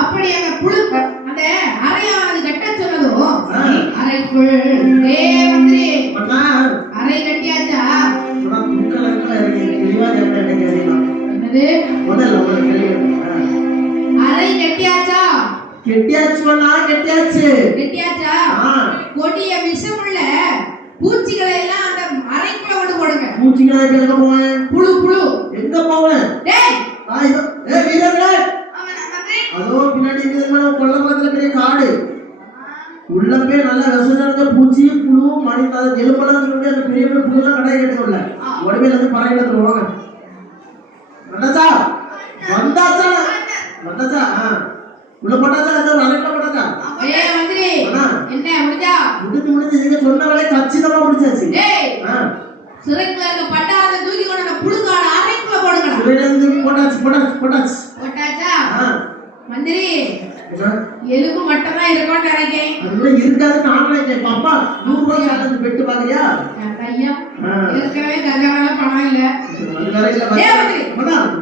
அப்படி அந்த புழு அந்த அறையானது கட்ட சொன்னதும் அறைக்குள் வந்து அண்ணா அறை கட்டியாச்சா? அண்ணா துக்கலக்கல இருக்கு தெளிவா கேட்டேன். என்னது முதல்ல ஒரு கேள்வி. அறை கட்டியாச்சா? கெட்டியாச்சுவனா? கெட்டியாச்சு. கட்டியாச்சா? கொடிய விஷமுள்ள பூச்சிகளை எல்லாம் அந்த அறைக்குள்ள கொண்டு போடுங்க. பூச்சிகளை எங்க போவேன்? புழு புழு எங்க போவேன்? டேய் வீரர்களே அதோ பின்னாடி கொல்லப்புறத்துல பெரிய காடு உள்ள போய் நல்லா விசைஞ்ச பூச்சி புழு மணி எலும்பெல்லாம் சொல்லிட்டு அந்த பெரிய பெரிய புழு தான் கடையை கட்டுல உடம்பே இருந்து பறவை எடுத்துருவாங்க. வந்தாச்சா வந்தாச்சா வந்தாச்சா உள்ள போட்டாச்சா அரைக்க போட்டாச்சா? ஏய் மந்திரி என்ன முடிஞ்சா? முடிஞ்சு நீங்க சொன்ன வேலை கச்சிதமா முடிச்சாச்சு. டேய் சிறைக்குள்ள இருக்க பட்டாரத்தை தூக்கி கொண்டு அந்த புழுக்கான அறைக்குள்ள போடுங்க. சிறையில இருந்து போட்டாச்சு போட்டாச்சு போட்டாச்சு போட்டாச்சா? மந்திரி எலும்பு மட்டும் தான் இருக்கும்னு நினைக்கிறேன். அதுல இருக்காது நான் நினைக்கிறேன். பாப்பா 100 ரூபாய் சாப்பிட்டு பெட்டு பாக்குறியா? ஐயா ஏற்கனவே கஜானால பணம் இல்ல.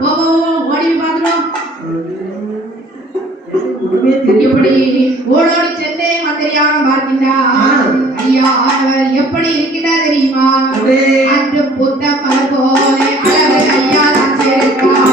போ போ ஓடி பாத்துறோம். எப்படி ஓடோடி சென்றே மந்திரியாக பார்க்கின்றார். ஐயா அவர் எப்படி இருக்கிறார் தெரியுமா? அன்று புத்த மலர் போல அழகு ஐயா தான் சேர்த்தார்.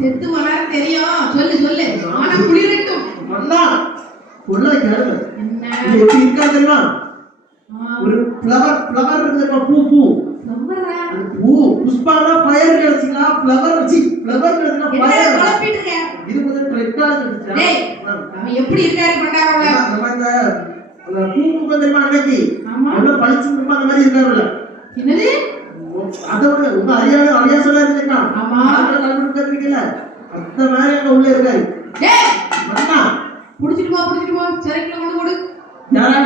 செத்து போனாலும் தெரியும். சொல்லு சொல்லு ஆனா குளிரட்டும். எப்படி இருக்கா தெரியுமா? ஒரு ஃப்ளவர் இருக்கு தெரியுமா? பூ பூ பூ புஷ்பானா ஃபயர் கிடைச்சிங்களா? ஃப்ளவர் கிடைச்சினா ஃபயர் குழப்பிட்டு இருக்க. இது கொஞ்சம் ட்ரெக்கா இருந்துச்சு. டேய் அவன் எப்படி இருக்காரு பண்டாரவல? நம்ம இந்த பூ பூ தெரியுமா அன்னைக்கு? ஆமா அவ்வளவு பளிச்சு இருப்பா அந்த மாதிரி இருக்காருல்ல. என்னது? அதோட உங்க அரியா சொல்ல இருக்கீங்களா? ஆமா கல்வி கத்துறீங்கல அந்த மாதிரி அங்க உள்ள இருக்காரு. டேய் அண்ணா புடிச்சிட்டு போ சிறைக்குள்ள கொண்டு போடு. யாரா?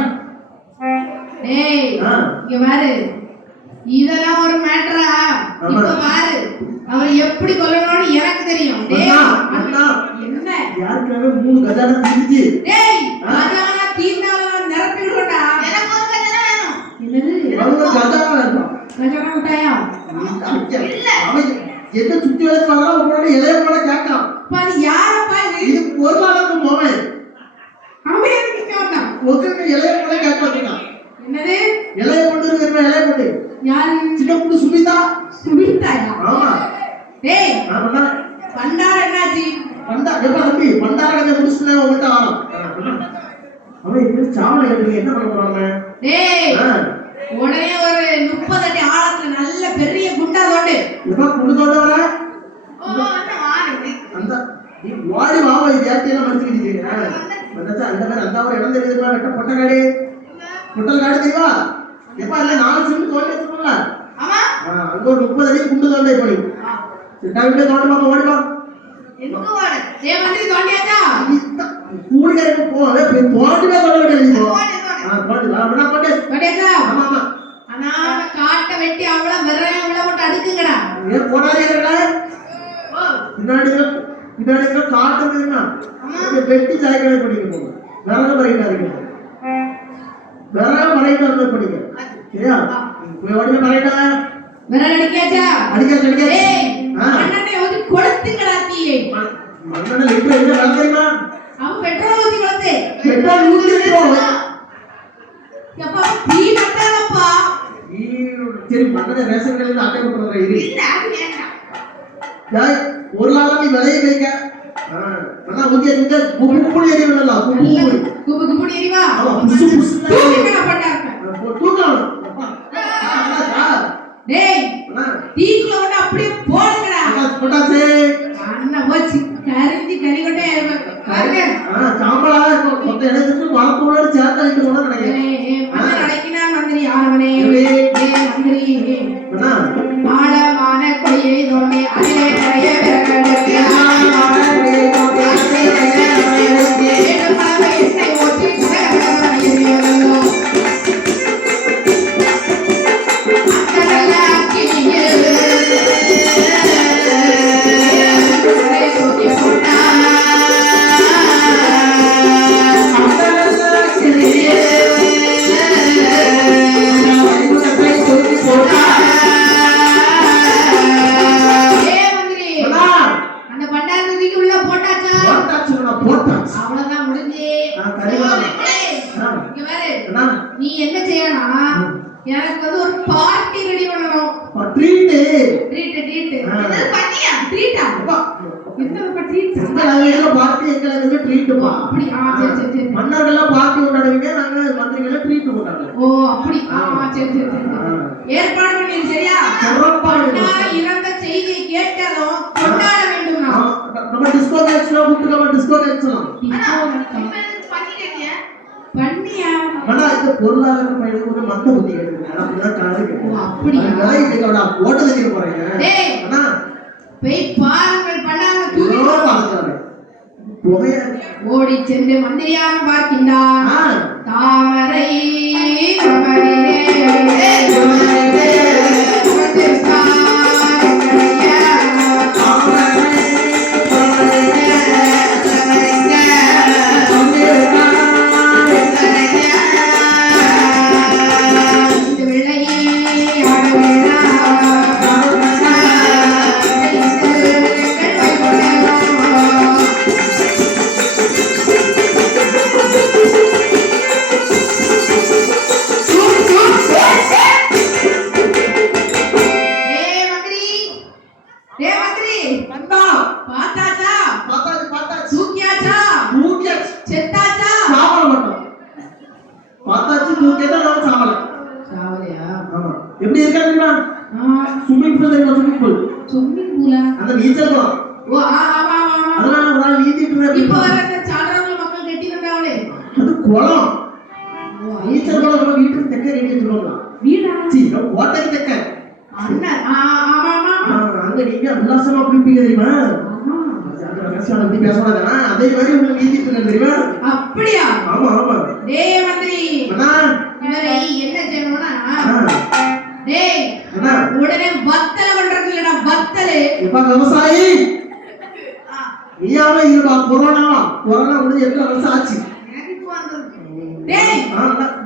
டேய் இங்க பாரு இதெல்லாம் ஒரு மேட்டரா? இப்ப பாரு அவர் எப்படி கொல்லணும்னு எனக்கு தெரியும். டேய் அண்ணா என்ன யாருக்காக 3 கஜானா தீர்ந்து? டேய் கஜானா தீர்ந்தாலும் நிரப்பி விடுடா. எனக்கு ஒரு கஜானா வேணும். என்னது? அவங்க கஜானா வேணும். கஜானா விட்டாயா? இல்ல அவன் எந்த சுத்தி வளைச்சாலும் உங்களோட இளைய போல கேட்கான். பாரு யாரப்பா இது ஒரு நாளுக்கு மோவன் அவன் எதுக்கு கேட்டான்? ஒருத்தருக்கு இளைய போல கேட்பாங்க. என்னது? இளைய பொண்ணு இருக்கிற இளைய பொண்ணு யாரு? சின்ன பொண்ணு சுமிதாயா? ஆமா. டேய் ஆமா பண்டார என்னாச்சு? எப்ப தம்பி பண்டார கதை முடிச்சுட்டு உங்கள்கிட்ட வரான். அவன் இப்படி சாவலை எடுத்து என்ன பண்ண போறாங்க? டேய் உடனே ஒரு 30 அடி ஆழத்துல நல்ல பெரிய குண்டா தோண்டு. எப்ப குண்டு தோண்ட வர? அந்த வாரு அந்த நீ வாடி வாவ இதெல்லாம் மடிச்சிட்டீங்க. வந்தா அந்த மாதிரி அந்த ஒரு இடம் தெரியுமா? வெட்ட பொட்டக்காடு பொட்டல் தெரியுமா? எப்ப இல்ல 4 சென்ட் தோண்டி வச்சிருக்கோம்ல. ஆமா அங்க ஒரு 30 அடி குண்டு தோண்டை போய் டைம்ல தோண்ட பாப்பா ஓடி வா. எங்க ஓடு? டேய் மந்திரி தோண்டியாச்சா? கூடியருக்கு போவே தோண்டிவே தோண்ட வேண்டியது. தோண்டி வா தோண்டியாச்சா? ஆமா ஆமா. ஆனா காட்ட வெட்டி அவ்வளவு வெறைய உள்ள போட்டு அடுக்குங்கடா. ஏன் போடாதீங்கடா? பின்னாடி காட்டு தெரியுமா? வெட்டி சாய்க்கடை படிக்க போங்க. விறகு மறைக்காதீங்க. விறகு மறைக்க படிக்க சரியா? உடனே மறைக்காத விறகு அடிக்காச்சா? அடிக்காது. ஏய் அண்ணனை ஊத்தி கொளுத்துங்கடா தீயை. மண்ணெண்ண லிட்டர் எங்க விலை தெரியுமா? அவன் பெட்ரோல் ஊத்தி கொளுத்து. பெட்ரோல் ஊத்திடுறோம். எப்பா தீ பத்தாதப்பா. சரி மண்ணெண்ண ரேஷன் கடையில அட்டை போட்டுறேன் இரு. இல்ல அது வேண்டாம். டேய் ஒரு நாள் நீ விலைய வைக்க. அண்ணா ஊத்தி குபுகுபுடி எரிவல குபுகுபுடி எரிவா. ஆமா புசு புசு தூக்கிடா பண்டார்க்க. தூக்கலாம். டேய் அண்ணா, டீக்குள்ள விட்டு அப்படியே போடுங்கடா. போட்டாச்சு. அண்ணன் போச்சு கரிஞ்சு கறிகொண்டே பாருங்க. சாம்பலா மொத்த இடத்துக்கு வளர்ப்போட சேர்த்தாயிட்டு போனா நினைக்கிறேன். மன்னர் அழைக்கினான் மந்திரி ஆளவனே. மந்திரி அண்ணா, ஆழமான கொடியை தோண்டி அதிலே நிறைய விறகடுத்து ஏழு மடங்கு எண்ணெய் ஊற்றி கரகரகர எரியுதல்லோ. அந்த நல்ல அக்கினியில் ஒரே தூக்கி போட்டான். அந்த பண்டாரத்துக்கு உள்ள போட்டாச்சா? போட்டாச்சு. அவ்வளவுதான் முடிஞ்சு. இங்க பாரு, நீ என்ன செய்யணும்? எனக்கு வந்து ஒரு பார்ட்டி ரெடி பண்ணணும். ட்ரீட் என்னது பண்ணியா? ட்ரீட்டா? என்னது ட்ரீட்? அப்படி சரி மன்னர்கள்லாம் பார்ட்டி கொண்டாடுவீங்க, நாங்க மந்திரிகள் ட்ரீட் கொண்டாடுவோம். ஓ அப்படி சரி ஏற்பாடு பண்ணி சரியா? பண்டாரம் இறந்த செய்தியை கேட்டதும் கொண்டாட வேண்டும் நாம். நம்ம டிஸ்கோ டான்ஸ்லாம் கூப்பிட்டு டிஸ்கோ டான்ஸ்லாம் பண்ணியா? ஆனா இந்த பொருளாதார பையனுக்கு ஒரு மந்த புத்தி இருக்கு. அப்படிதான் காரணம். ஓ அப்படியா? அதனால இன்னைக்கு அவட போட்டோ எடுக்க போறேன். டேய் அண்ணா போய் பாருங்கள் பண்டாரம் தூக்கி பாருங்க. புகைய ஓடி சென்று மந்திரியான பார்க்கின்றான். தாமரை கமலிலே எப்படி இருக்காங்க? ஸ்விமிங் பூல் தெரியுமா? ஸ்விமிங் பூல் அந்த நீச்சல் குளம். ஓ ஆமா அதனால ஒரு நாள் நீந்திட்டு இருந்தா இப்போ வர அந்த சாடரங்கள மக்கள் கட்டி வந்தாங்களே அது குளம். நீச்சல் குளம் நம்ம வீட்டுக்கு தெக்க கட்டி வச்சிருக்கோம். வீடா? கோட்டை தெக்க. அண்ணா ஆமா அங்க நீங்க உல்லாசமா குளிப்பீங்க தெரியுமா? அப்படி பேசக்கூடாதா? அதே மாதிரி உங்களுக்கு நீந்திட்டு இருக்க தெரியுமா? அப்படியா? ஆமா டேய் மந்திரி அண்ணா, இவரை என்ன செய்யணும்னா டேய் உடனே வத்தல பண்றது இல்லடா வத்தல. இப்ப விவசாயி நீயாவே இருப்பா. கொரோனா முடிஞ்சு எவ்வளவு வருஷம் ஆச்சு? டேய்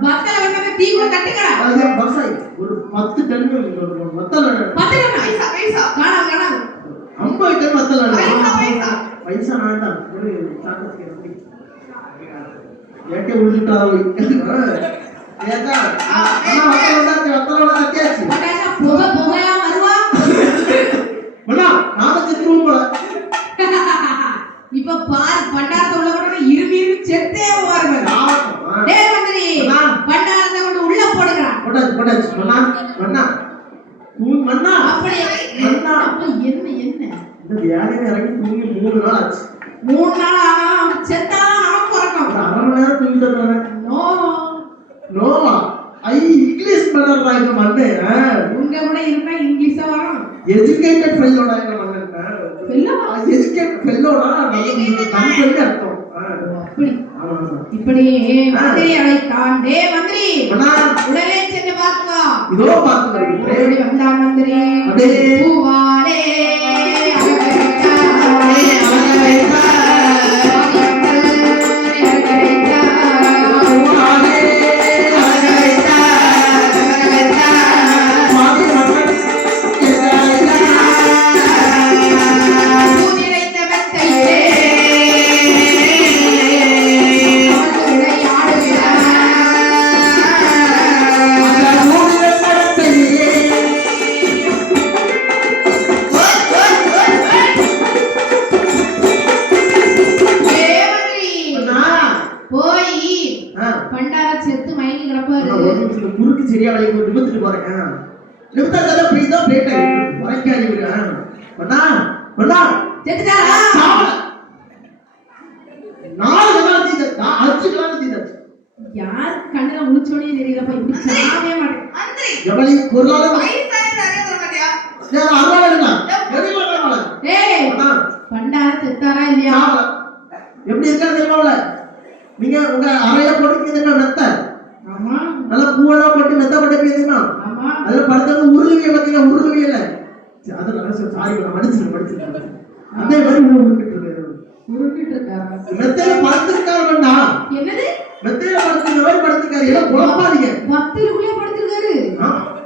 வத்தல பண்றது தீவிர தட்டுங்கடா. அது விவசாயி ஒரு 10 டன் வத்தல 10 டன் பைசா காணா 50 டன் வத்தல பைசா வேண்டாம். ஒரு சாக்கத்துக்கு எப்படி ஏட்டே உள்ட்டாவே ஏதா வத்தல அத்தியாச்சு புகையா வருவா. அண்ணா நாம செத்துவோம் போல. இப்ப பார் பண்டாரத்தை உள்ள கூட இருமி செத்தே வருவாங்க. டேய் மந்திரி பண்டாரத்தை கொண்டு உள்ள போடுங்கடா. போடாச்சு மண்ணா அப்படி மண்ணா. அப்ப என்ன இந்த வியாதியை இறங்கி தூங்கி 3 நாள் ஆச்சு. 3 நாள் ஆனா செத்தா நமக்கு வரணும். அரை மணி நேரம் தூங்கிட்டு வந்தானே. நோவா இங்கிலீஷ் பண்ணறா இந்த மண்ணே. உங்க கூட இருந்தா இங்கிலீஷ் வரும். எஜுகேட்டட் ஃபெல்லோடா இந்த மண்ணே. ஃபெல்லோவா? எஜுகேட்டட் ஃபெல்லோடா நம்ம கம்பெனி அர்த்தம். அப்படி இப்படி மந்திரி அழைத்தான். டே மந்திரி உடனே சென்று பார்க்கா. இதோ பார்த்து ஓடி வந்தான் மந்திரி. பூவாலே பண்டார செத்து மயங்கி கிடப்பாரு. முறுக்கு சரியா வளைய நிமித்திட்டு போறேன். நிமித்தா அண்ணா அண்ணா செத்துட்டாரா? சாவல. 4 கணம் தீது 5 கணம் தீது. யார் கண்ணுல முழிச்சோனே தெரியலப்பா, இப்படி சாவே மாட்டேன். மந்திரி எவளி பொருளால வயசான நிறைய சொல்ல மாட்டியா? நான் அருவாள் என்ன எரிவாள் ஏய் அண்ணா பண்டார செத்தாரா இல்லையா? சாவல. எப்படி இருக்கா தெரியுமாவல? நீங்க உங்க அறையில போட்டுக்கிட்டீங்க மெத்த, ஆமா நல்லா பூவெல்லாம் போட்டு மெத்த போட்டு போயிருந்தீங்கன்னா ஆமா. அதுல படுத்தவங்க உருளுவிய பாத்தீங்க, உருளுவியல அதெல்லாம் சாரி படிச்சிருக்கேன். அதே மாதிரி உருண்டுட்டு இருக்கு. உருட்டிட்டு இருக்காரா? மெத்தையில படுத்திருக்காரு வேண்டாம், என்னது மெத்தையில படுத்துக்கிற மாதிரி படுத்திருக்காரு. எல்லாம் குழப்பாதீங்க. பத்திரிக்குள்ளே படுத்திருக்காரு.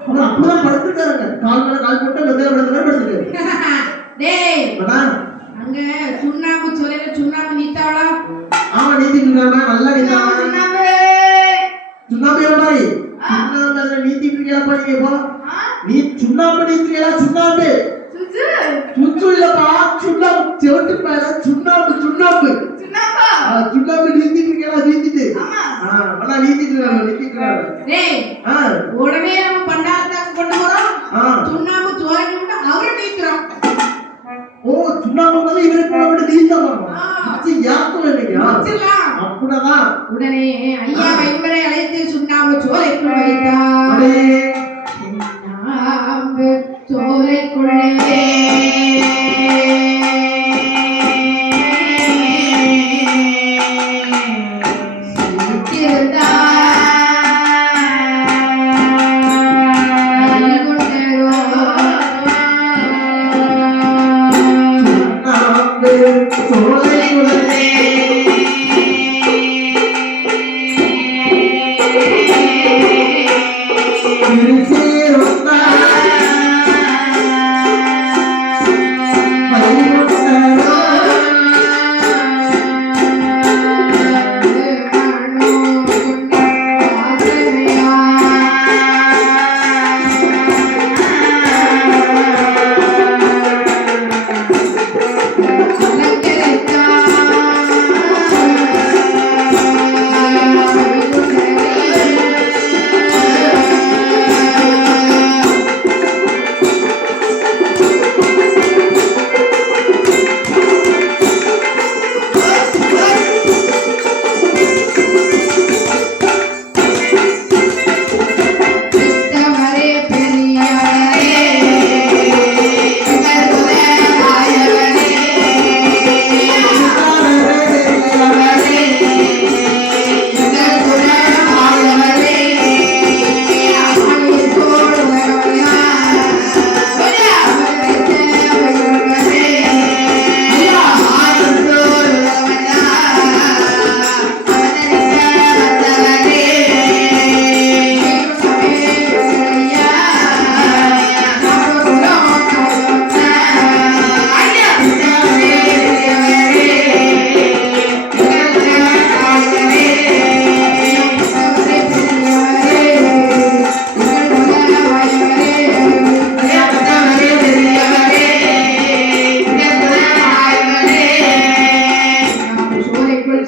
அவர் அப்படிதான் படுத்திருக்காருங்க. கால் மேல கால் போட்டு மெத்தையில படுத்துற படுத்திருக்காரு. டேய் அண்ணா அங்க சுண்ணாம்பு சோலையில சுண்ணாம்பு நீத்தாவளா? ஆமா நீத்திட்டு இருக்காங்க, நல்லா நீத்தாங்க. சொன்னாவே சுண்ணாம்பு மாதிரி சுண்ணாம்பு அதுல நீத்திட்டு இருக்கா நீங்க இப்போ நீ சுண்ணாம்பு நீத்தியா? சுண்ணாம்பு சுச்சு சுச்சு இல்லப்பா, சுண்ணாம்பு செவட்டு மேல சுண்ணாம்பு சுண்ணாம்பு சொன்னாப்பா சுண்ணாம்பு நீத்திட்டு இருக்கா? நீத்திட்டு ஆமா நல்லா நீத்திட்டு இருக்காங்க. டேய் உடனே நம்ம பண்டாரத்தாக்கு கொண்டு போறோம். சுண்ணாம்பு சோலைக்கு விட்டு அவரை நீக்கிறோம். ஓ சுண்ணாம்பு வந்து இவருக்கு போட நீத்தமா யாருக்கும் இல்லையா? வச்சிடலாம். அப்படிதான் உடனே ஐயா வைகுண்டரை அழைத்து சுண்ணாம்பு சோலைக்குள் வைத்தார். அடே சுண்ணாம்பு சோலைக்குள்ளே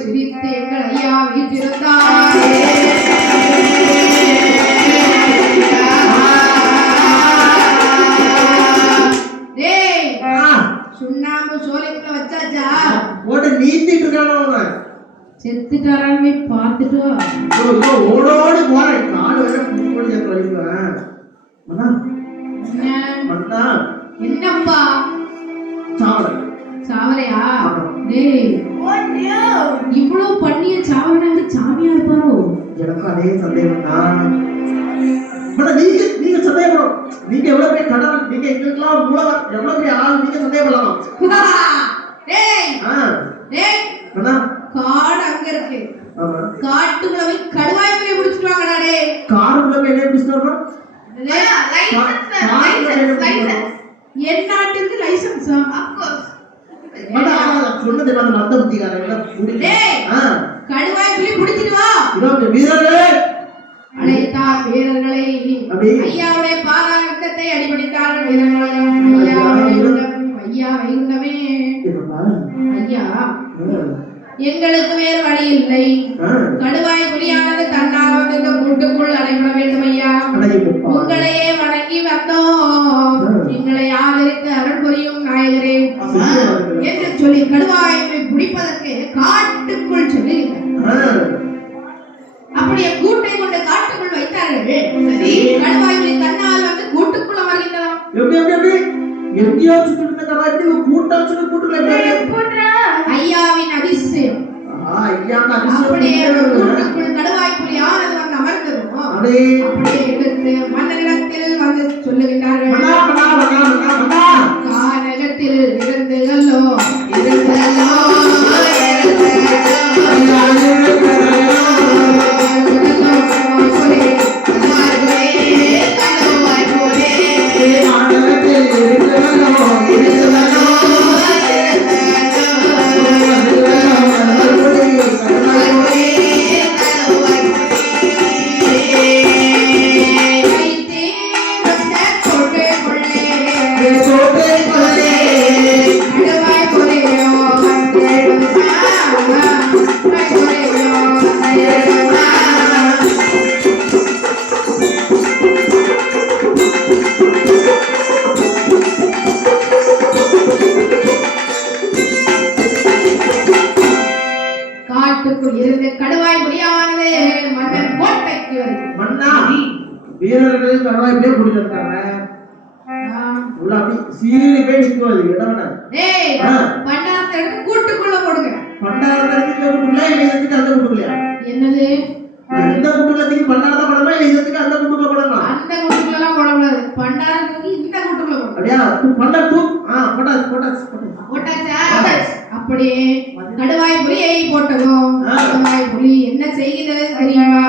சிரித்து எங்கள் ஐயா வீட்டிருந்தார். டேய் சுண்ணாம்பு சோலைக்குள்ள வச்சாச்சா? ஓட நீத்திட்டு இருக்கானோ அவன். செத்துட்டாரான்னு பார்த்துட்டு ஓடோடி போறேன். காடு வேற புடிச்சு கழிவுவேன். அண்ணா அண்ணா என்னப்பா சாவலை சாவலையா? டேய் ஓ நியூ இவ்வளவு பண்ணிய சாவனாங்க சாமியா இருப்பாரோ? எனக்கு அதே சந்தேகம் தான். நீங்க சந்தேகப்படும். நீங்க எவ்வளவு பெரிய கடவுள், நீங்க எங்களுக்கெல்லாம் மூலவர், எவ்வளவு பெரிய ஆள், நீங்க சந்தேகப்படலாம். டேய் டேய் அண்ணா காடு அங்க இருக்கு. ஆமா காட்டுக்குள்ள போய் கடுவாய்க்குள்ளே பிடிச்சிட்டு வாங்கடா. டேய் காருக்குள்ள போய் என்ன பிடிச்சிட்டு லைசென்ஸ் என் நாட்டுக்கு லைசென்ஸா? ஆஃப் கோர்ஸ் சொன்னது வந்து மத்த புத்திகாரங்க கடுவாய்க்குள்ளே பிடிச்சிட்டு வா. வீரர்களே அழைத்தார் வீரர்களை. ஐயாவுடைய பாதாரத்தை அடிபடித்தார்கள் வீரர்களையும். ஐயா வைகுண்டமே ஐயா எங்களுக்கு வேறு வழி இல்லை. கடுவாய் புலியானது தன்னால் வந்து இந்த கூட்டுக்குள் அடைபட வேண்டும் ஐயா. உங்களையே வணங்கி வந்தோம். எங்களை ஆதரித்து அருள் புரியும் நாயகரே. கடுவாயை பிடிப்பதற்கு காட்டுக்குள் செல்லுகிறார். அப்படியே கூட்டை கொண்டு காட்டுக்குள் வைத்தார்கள். சரி, கடுவாய்களை தன்னால் வந்து கூட்டுக்குள்ள வருகின்றதாம். எங்கேயோ சுட்டு இருந்த கடுவாய் கூட்டம் சுட்டு கூட்டுல ஐயாவின் அதிசயம். அப்படியே கூட்டுக்குள் கடுவாய் புலி ஆனது வந்து அமர்ந்ததும் அப்படியே எடுத்து மன்னரிடத்தில் வந்து சொல்லுகின்றார்கள். கானகத்தில் இருந்ததல்லோ இருந்து கடுவாய் புலியானது மன்னன் கோட்டைக்கு வருது. மன்னா வீரர்கள் கடுவாய் இப்படியே பிடிச்சிருக்காங்க. உள்ள அப்படி சீரியல போய் நிக்குது இடவன. டேய் பண்டாரத்தை எடுத்து கூட்டுக்குள்ள போடுங்க. பண்டாரத்தை எடுத்து கூட்டுக்குள்ள இல்ல எதுக்கு அந்த கூட்டுக்குள்ள? என்னது? இந்த கூட்டுக்குள்ள பண்டாரத்தை போடணுமா இல்ல எதுக்கு அந்த கூட்டுக்குள்ள போடணுமா? அந்த கூட்டுக்குள்ள எல்லாம் போட கூடாது. பண்டாரத்துக்கு இந்த கூட்டுக்குள்ள போடணும். அப்படியே பண்டார தூ போட்டாச்சு. அப்படியே கடுவாய் புலியை போட்டதும் கடுவாய் புலி என்ன செய்கிறது தெரியுமா?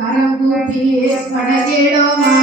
கரம் கூப்பி கடகேடோமா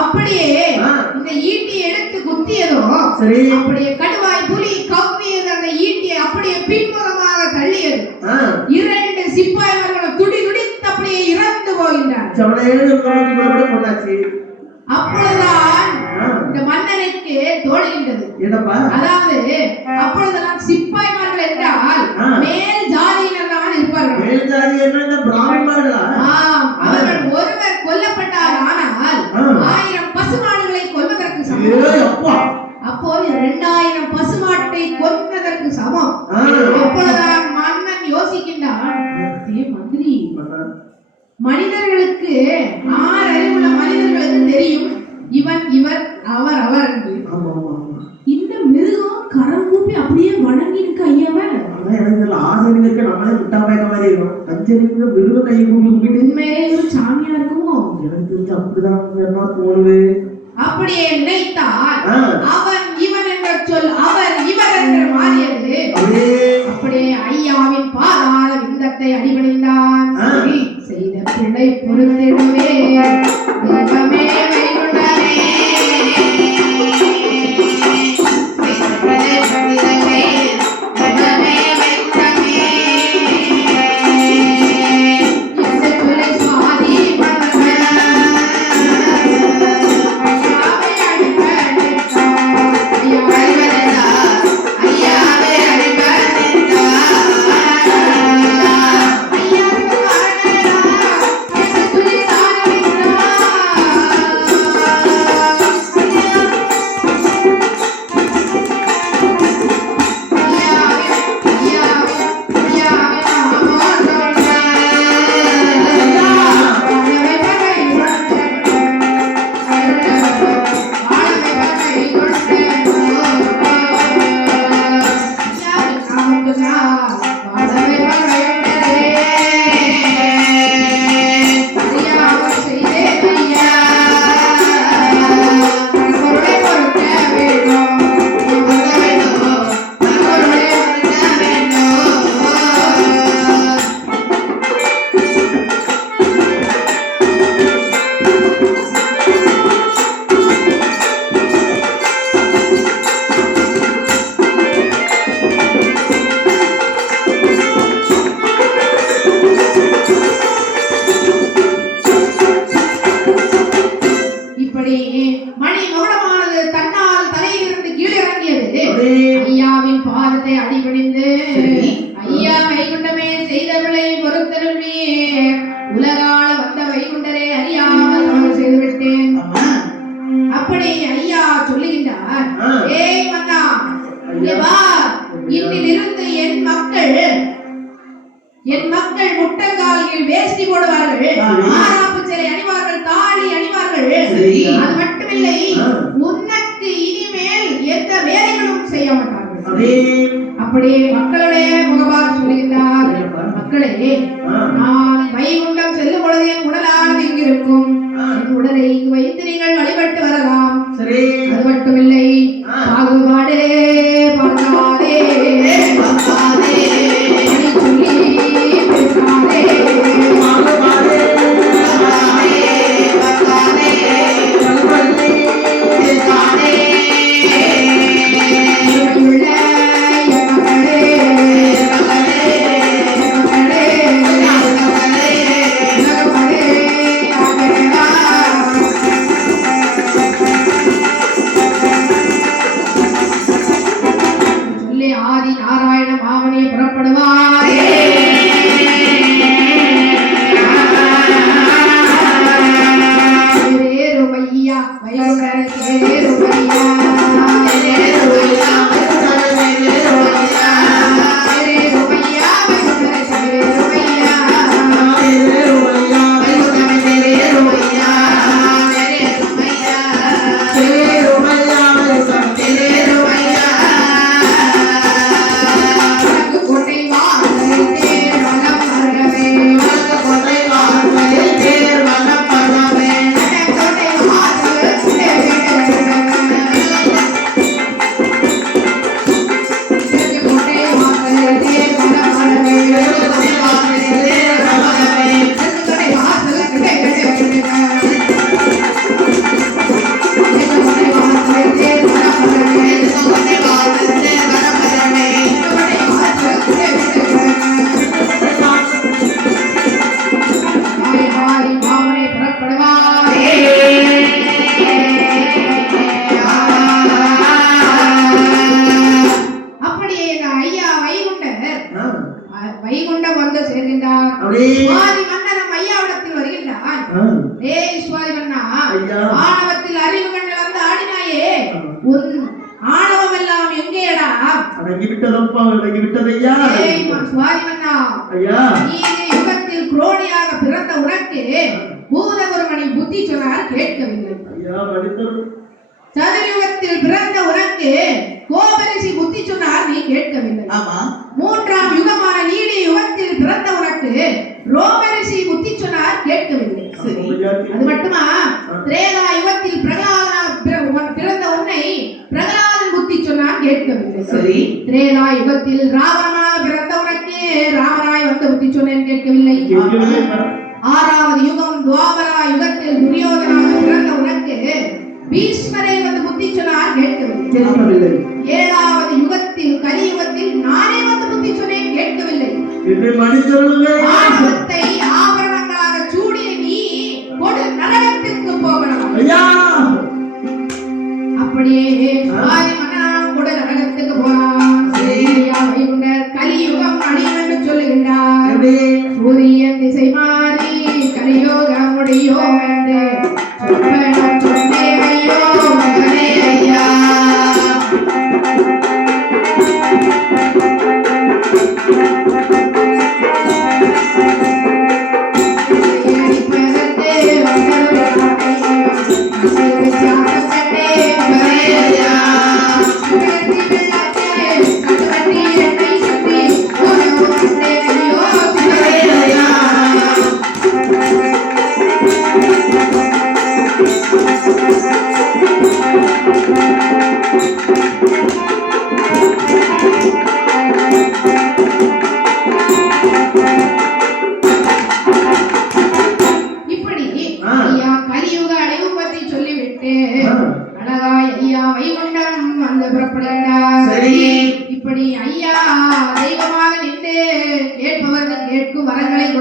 அப்படியே இந்த ஈட்டியை எடுத்து குத்தியதும் அப்படியே கடுவாய் புலி கவ்வியது அந்த ஈட்டியை அப்படியே பின்புறமாக தள்ளியது. இரண்டு சிப்பாய்மார்களும் துடி துடித்து அப்படியே இறந்து போகின்றனர். அப்பொழுதுதான் இந்த மன்னனுக்கு தோணுகின்றது. அதாவது அப்பொழுதுதான் சிப்பாய்மார்கள் என்றால் மேல் ஜாதியினர் தான் இருப்பார்கள். மேல் ஜாதி என்ன பிராமணர்களா? அவர்கள் ஒருவர் கொல்லப்பட்டார். ஆனால் 1000 பசுமாடுகளை கொல்வதற்கு சமம். அப்போ 2000 பசுமாட்டை கொல்வதற்கு சமம். அப்பொழுதுதான் மன்னன் யோசிக்கின்றான், மந்திரி, மனிதர்களுக்கு 6 அறிவுள்ள மனிதர்களுக்கு தெரியும் இவன் இவர் அவர் அவர் என்று. இந்த மிருகம் கரம் கூப்பி அப்படியே வணங்கி இருக்கு ஐயாவன். ஆசிரியருக்கு நம்மளே விட்டாம மாதிரி இருக்கும். 5 அறிவுள்ள மிருகம் கை கூப்பி உண்மையிலே ஒரு சாமியா இருக்குமோ? எனக்கு அப்படிதான் தோணுது. அப்படியே நினைத்தால் அவன் இவன் என்ற சொல் அவர் இவர் என்று மாறியது. அப்படியே ஐயாவின் பாதாள விந்தத்தை அடிபணிந்தான். செய்த பிழை பொறுத்திடுவே தெய்வமே வைகுண்டமே. ஐயா சொன்னார் வாழவே வைகுண்டரே அறியாமல் செய்தேன் ஐயா பொருளை பொறுக்க வேண்டும் இப்படி மணி மகுடமானது தன்னால் தலையிலிருந்து கீழிறங்கியது ஐயாவின் பாதத்தை அடிபணிந்து ஐயா வைகுண்டமே செய்த விளை பொறுத்தருமே உலகால வந்த வைகுண்டரே அறியாமல் தவறு செய்து விட்டேன் அப்படி ஐயா சொல்லுகின்றார் ஏய் மன்னா இங்கே வா இன்னிலிருந்து என் மக்கள் முட்டங்காலில் வேஷ்டி போடுவார்கள் மாறாப்பு சிலை அணிவார்கள் தாலி அணிவார்கள் அது மட்டுமில்லை உனக்கு இனிமேல் எந்த வேலைகளும் செய்ய மாட்டார்கள் அப்படியே மக்களுடைய முகபார் சொல்லுகின்றார் மக்களே நான் வைகுண்டம் செல்லும் பொழுது என் உடலானது இங்கிருக்கும் என் உடலை இங்கு வைத்து நீங்கள் வழிபட்டு வரலாம் அது மட்டுமில்லை பாகுபாடே பார்க்காதே சொல்லி பேசாதே சொல்லி ஆதி நாராயண மாமனே புறப்படுவார் ஏறுமையா வைகுண்டரே ஏறுமையா வைகுண்டம் வந்து சேர்கின்றார் சுவாதி மன்னனும் ஐயாவிடத்தில் வருகின்றான் ஏய் சுவாதி மன்னா ஆணவத்தில் அறிவு கண்ணில் வந்து ஆடினாயே உன் ஆணவம் எல்லாம் எங்கேடா ஏய் சுவாதி மன்னா நீ யுகத்தில் குரோணியாக பிறந்த உனக்கு பூதகுருமணி புத்தி சொன்னார் கேட்கவில்லை சதுர்யுகத்தில் பிறந்த உனக்கு கோபரிசி புத்தி சொன்னார் நீ கேட்கவில்லை மூன்றாம் யுகமான நீடிய யுகத்தில் பிறந்த உனக்கு ரோமரிசி புத்தி சொன்னார் கேட்கவில்லை அது மட்டுமா திரேதா யுகத்தில் பிறந்த உன்னை பிரகலாதன் புத்தி சொன்னார் கேட்கவில்லை திரேதா யுகத்தில் ராவணனாக பிறந்த உனக்கு ராமராய் வந்த புத்தி சொன்னேன் கேட்கவில்லை ஆறாவது யுகம் துவாபரா யுகத்தில் துரியோதனாக பிறந்த உனக்கு பீஷ்மரை வந்து புத்தி சொன்னார் கேட்கவில்லை ஏழாவது யுகத்தில் கலியுகத்தில் நானே வந்து புத்தி சொன்னேன் கேட்கவில்லை ஆணவத்தை ஆபரணங்களாக சூடிய நீ கொடு நரகத்திற்கு போகலாம் அப்படியே சுவாதி மன்னனாம் கொடு நரகத்துக்கு போனான் கலியுகம் அழியும் என்று சொல்லுகின்றார் சூரியன் திசை மாறி கலியுகம் முடியும் என்று கட்டுவட்டி என்னை சுற்றி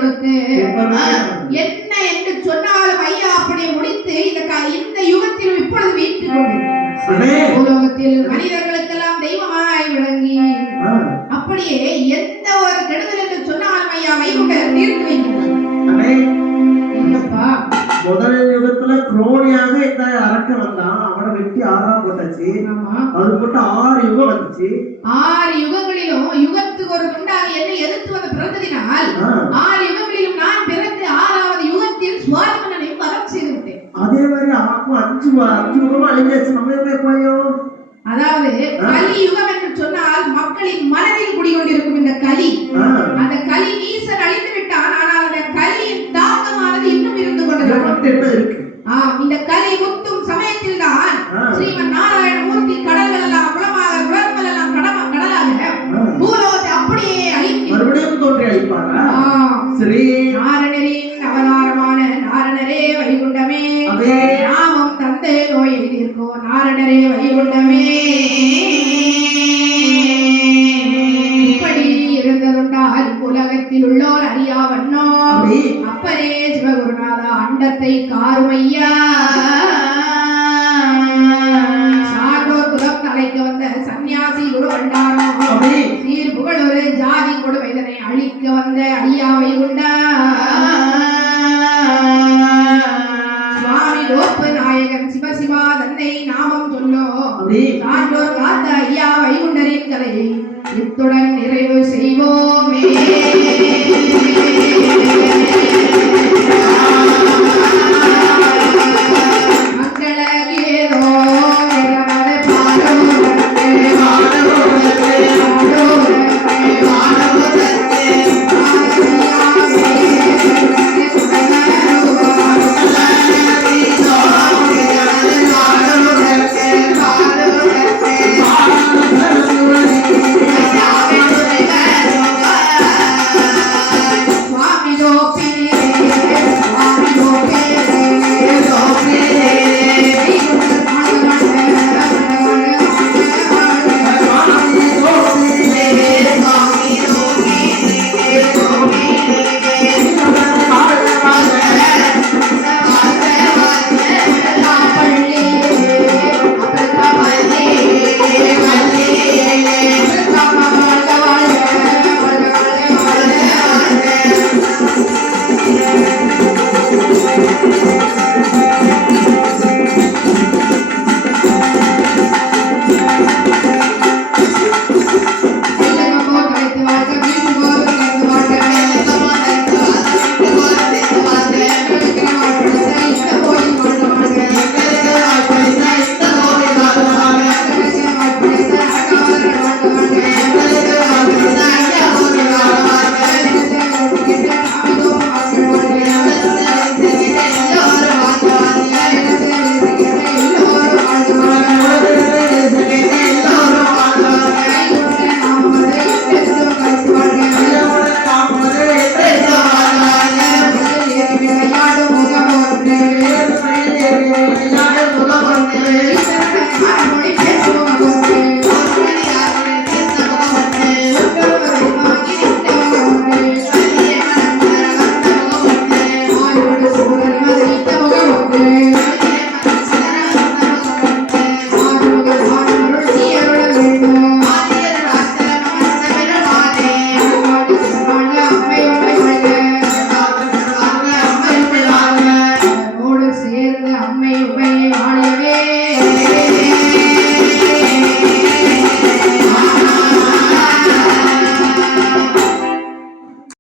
கொடுத்து என்ன என்று சொன்னாலும் ஐயா அப்படியே முடித்து இந்த யுகத்திலும் இப்பொழுது வீட்டுக் கொண்டிருக்கிறார். பூலோகத்தில் மனிதர்களுக்கெல்லாம் தெய்வமாய் விளங்கி அப்படியே எந்த ஒரு கெடுதல் என்று சொன்னாலும் ஐயா வைகுண்டர் தீர்த்து வைக்கிறார். என்னப்பா முதல் யுகத்துல குரோனியாக இந்த அரக்க வந்தான், அவனை வெட்டி 6ஆ போட்டாச்சு. அது போட்டு 6 யுகம் வந்துச்சு. 6 யுகங்களிலும் யுகத்துக்கு ஒரு துண்டாக என்னை எதிர்த்து வந்து பிறந்ததினால் 6 யுகங்களிலும் நான் பிறந்து 6வது யுகத்தில் சுவாமிமன்னனை வரம் செய்து விட்டேன். அதே மாதிரி அவனுக்கும் 5 யுகமா அழிஞ்சாச்சு. நம்ம எப்படி போயும்? அதாவது கலி யுகம் என்று சொன்னால் மக்களின் மனதில் குடிகொண்டிருக்கும் இந்த கலி. அந்த கலி நீசன் அழிந்து விட்டான், ஆனால் அந்த கலியின் தாக்கமானது இன்னும் இருந்து கொண்டிருக்கிறது. இந்த கலி முத்தும் சமயத்தில் தான் ஸ்ரீமன் நாராயணமூர்த்தி கடல்கள் எல்லாம் குளமாக குளங்கள் எல்லாம் கடலாக பூலோகத்தை அப்படியே அழித்து மறுபடியும் தோன்றி அழிப்பாரா? ஸ்ரீ நாரணரின் அவதாரமான நாரணரே வைகுண்டமே, நாமம் தந்து நோயை தீர்க்கோ நாரணரே வைகுண்டமே. இப்படி இருந்ததுண்டால் உலகத்தில் உள்ளோர் அறியா வண்ணோ அப்பரே சிவகுருநாதா அண்டத்தை காருமையா. சான்றோர் குலம் தலைக்க வந்த சன்னியாசி குரு வண்டாரோ சீர் புகழ் ஒரு ஜாதி கொடுமை இதனை அழிக்க வந்த ஐயா வைகுண்டா. சுவாமி கோப்பு நாயகன் சிவசிவா தன்னை நாமம் சொல்லோ சான்றோர் காத்த ஐயா வைகுண்டரின் கலையை இத்துடன்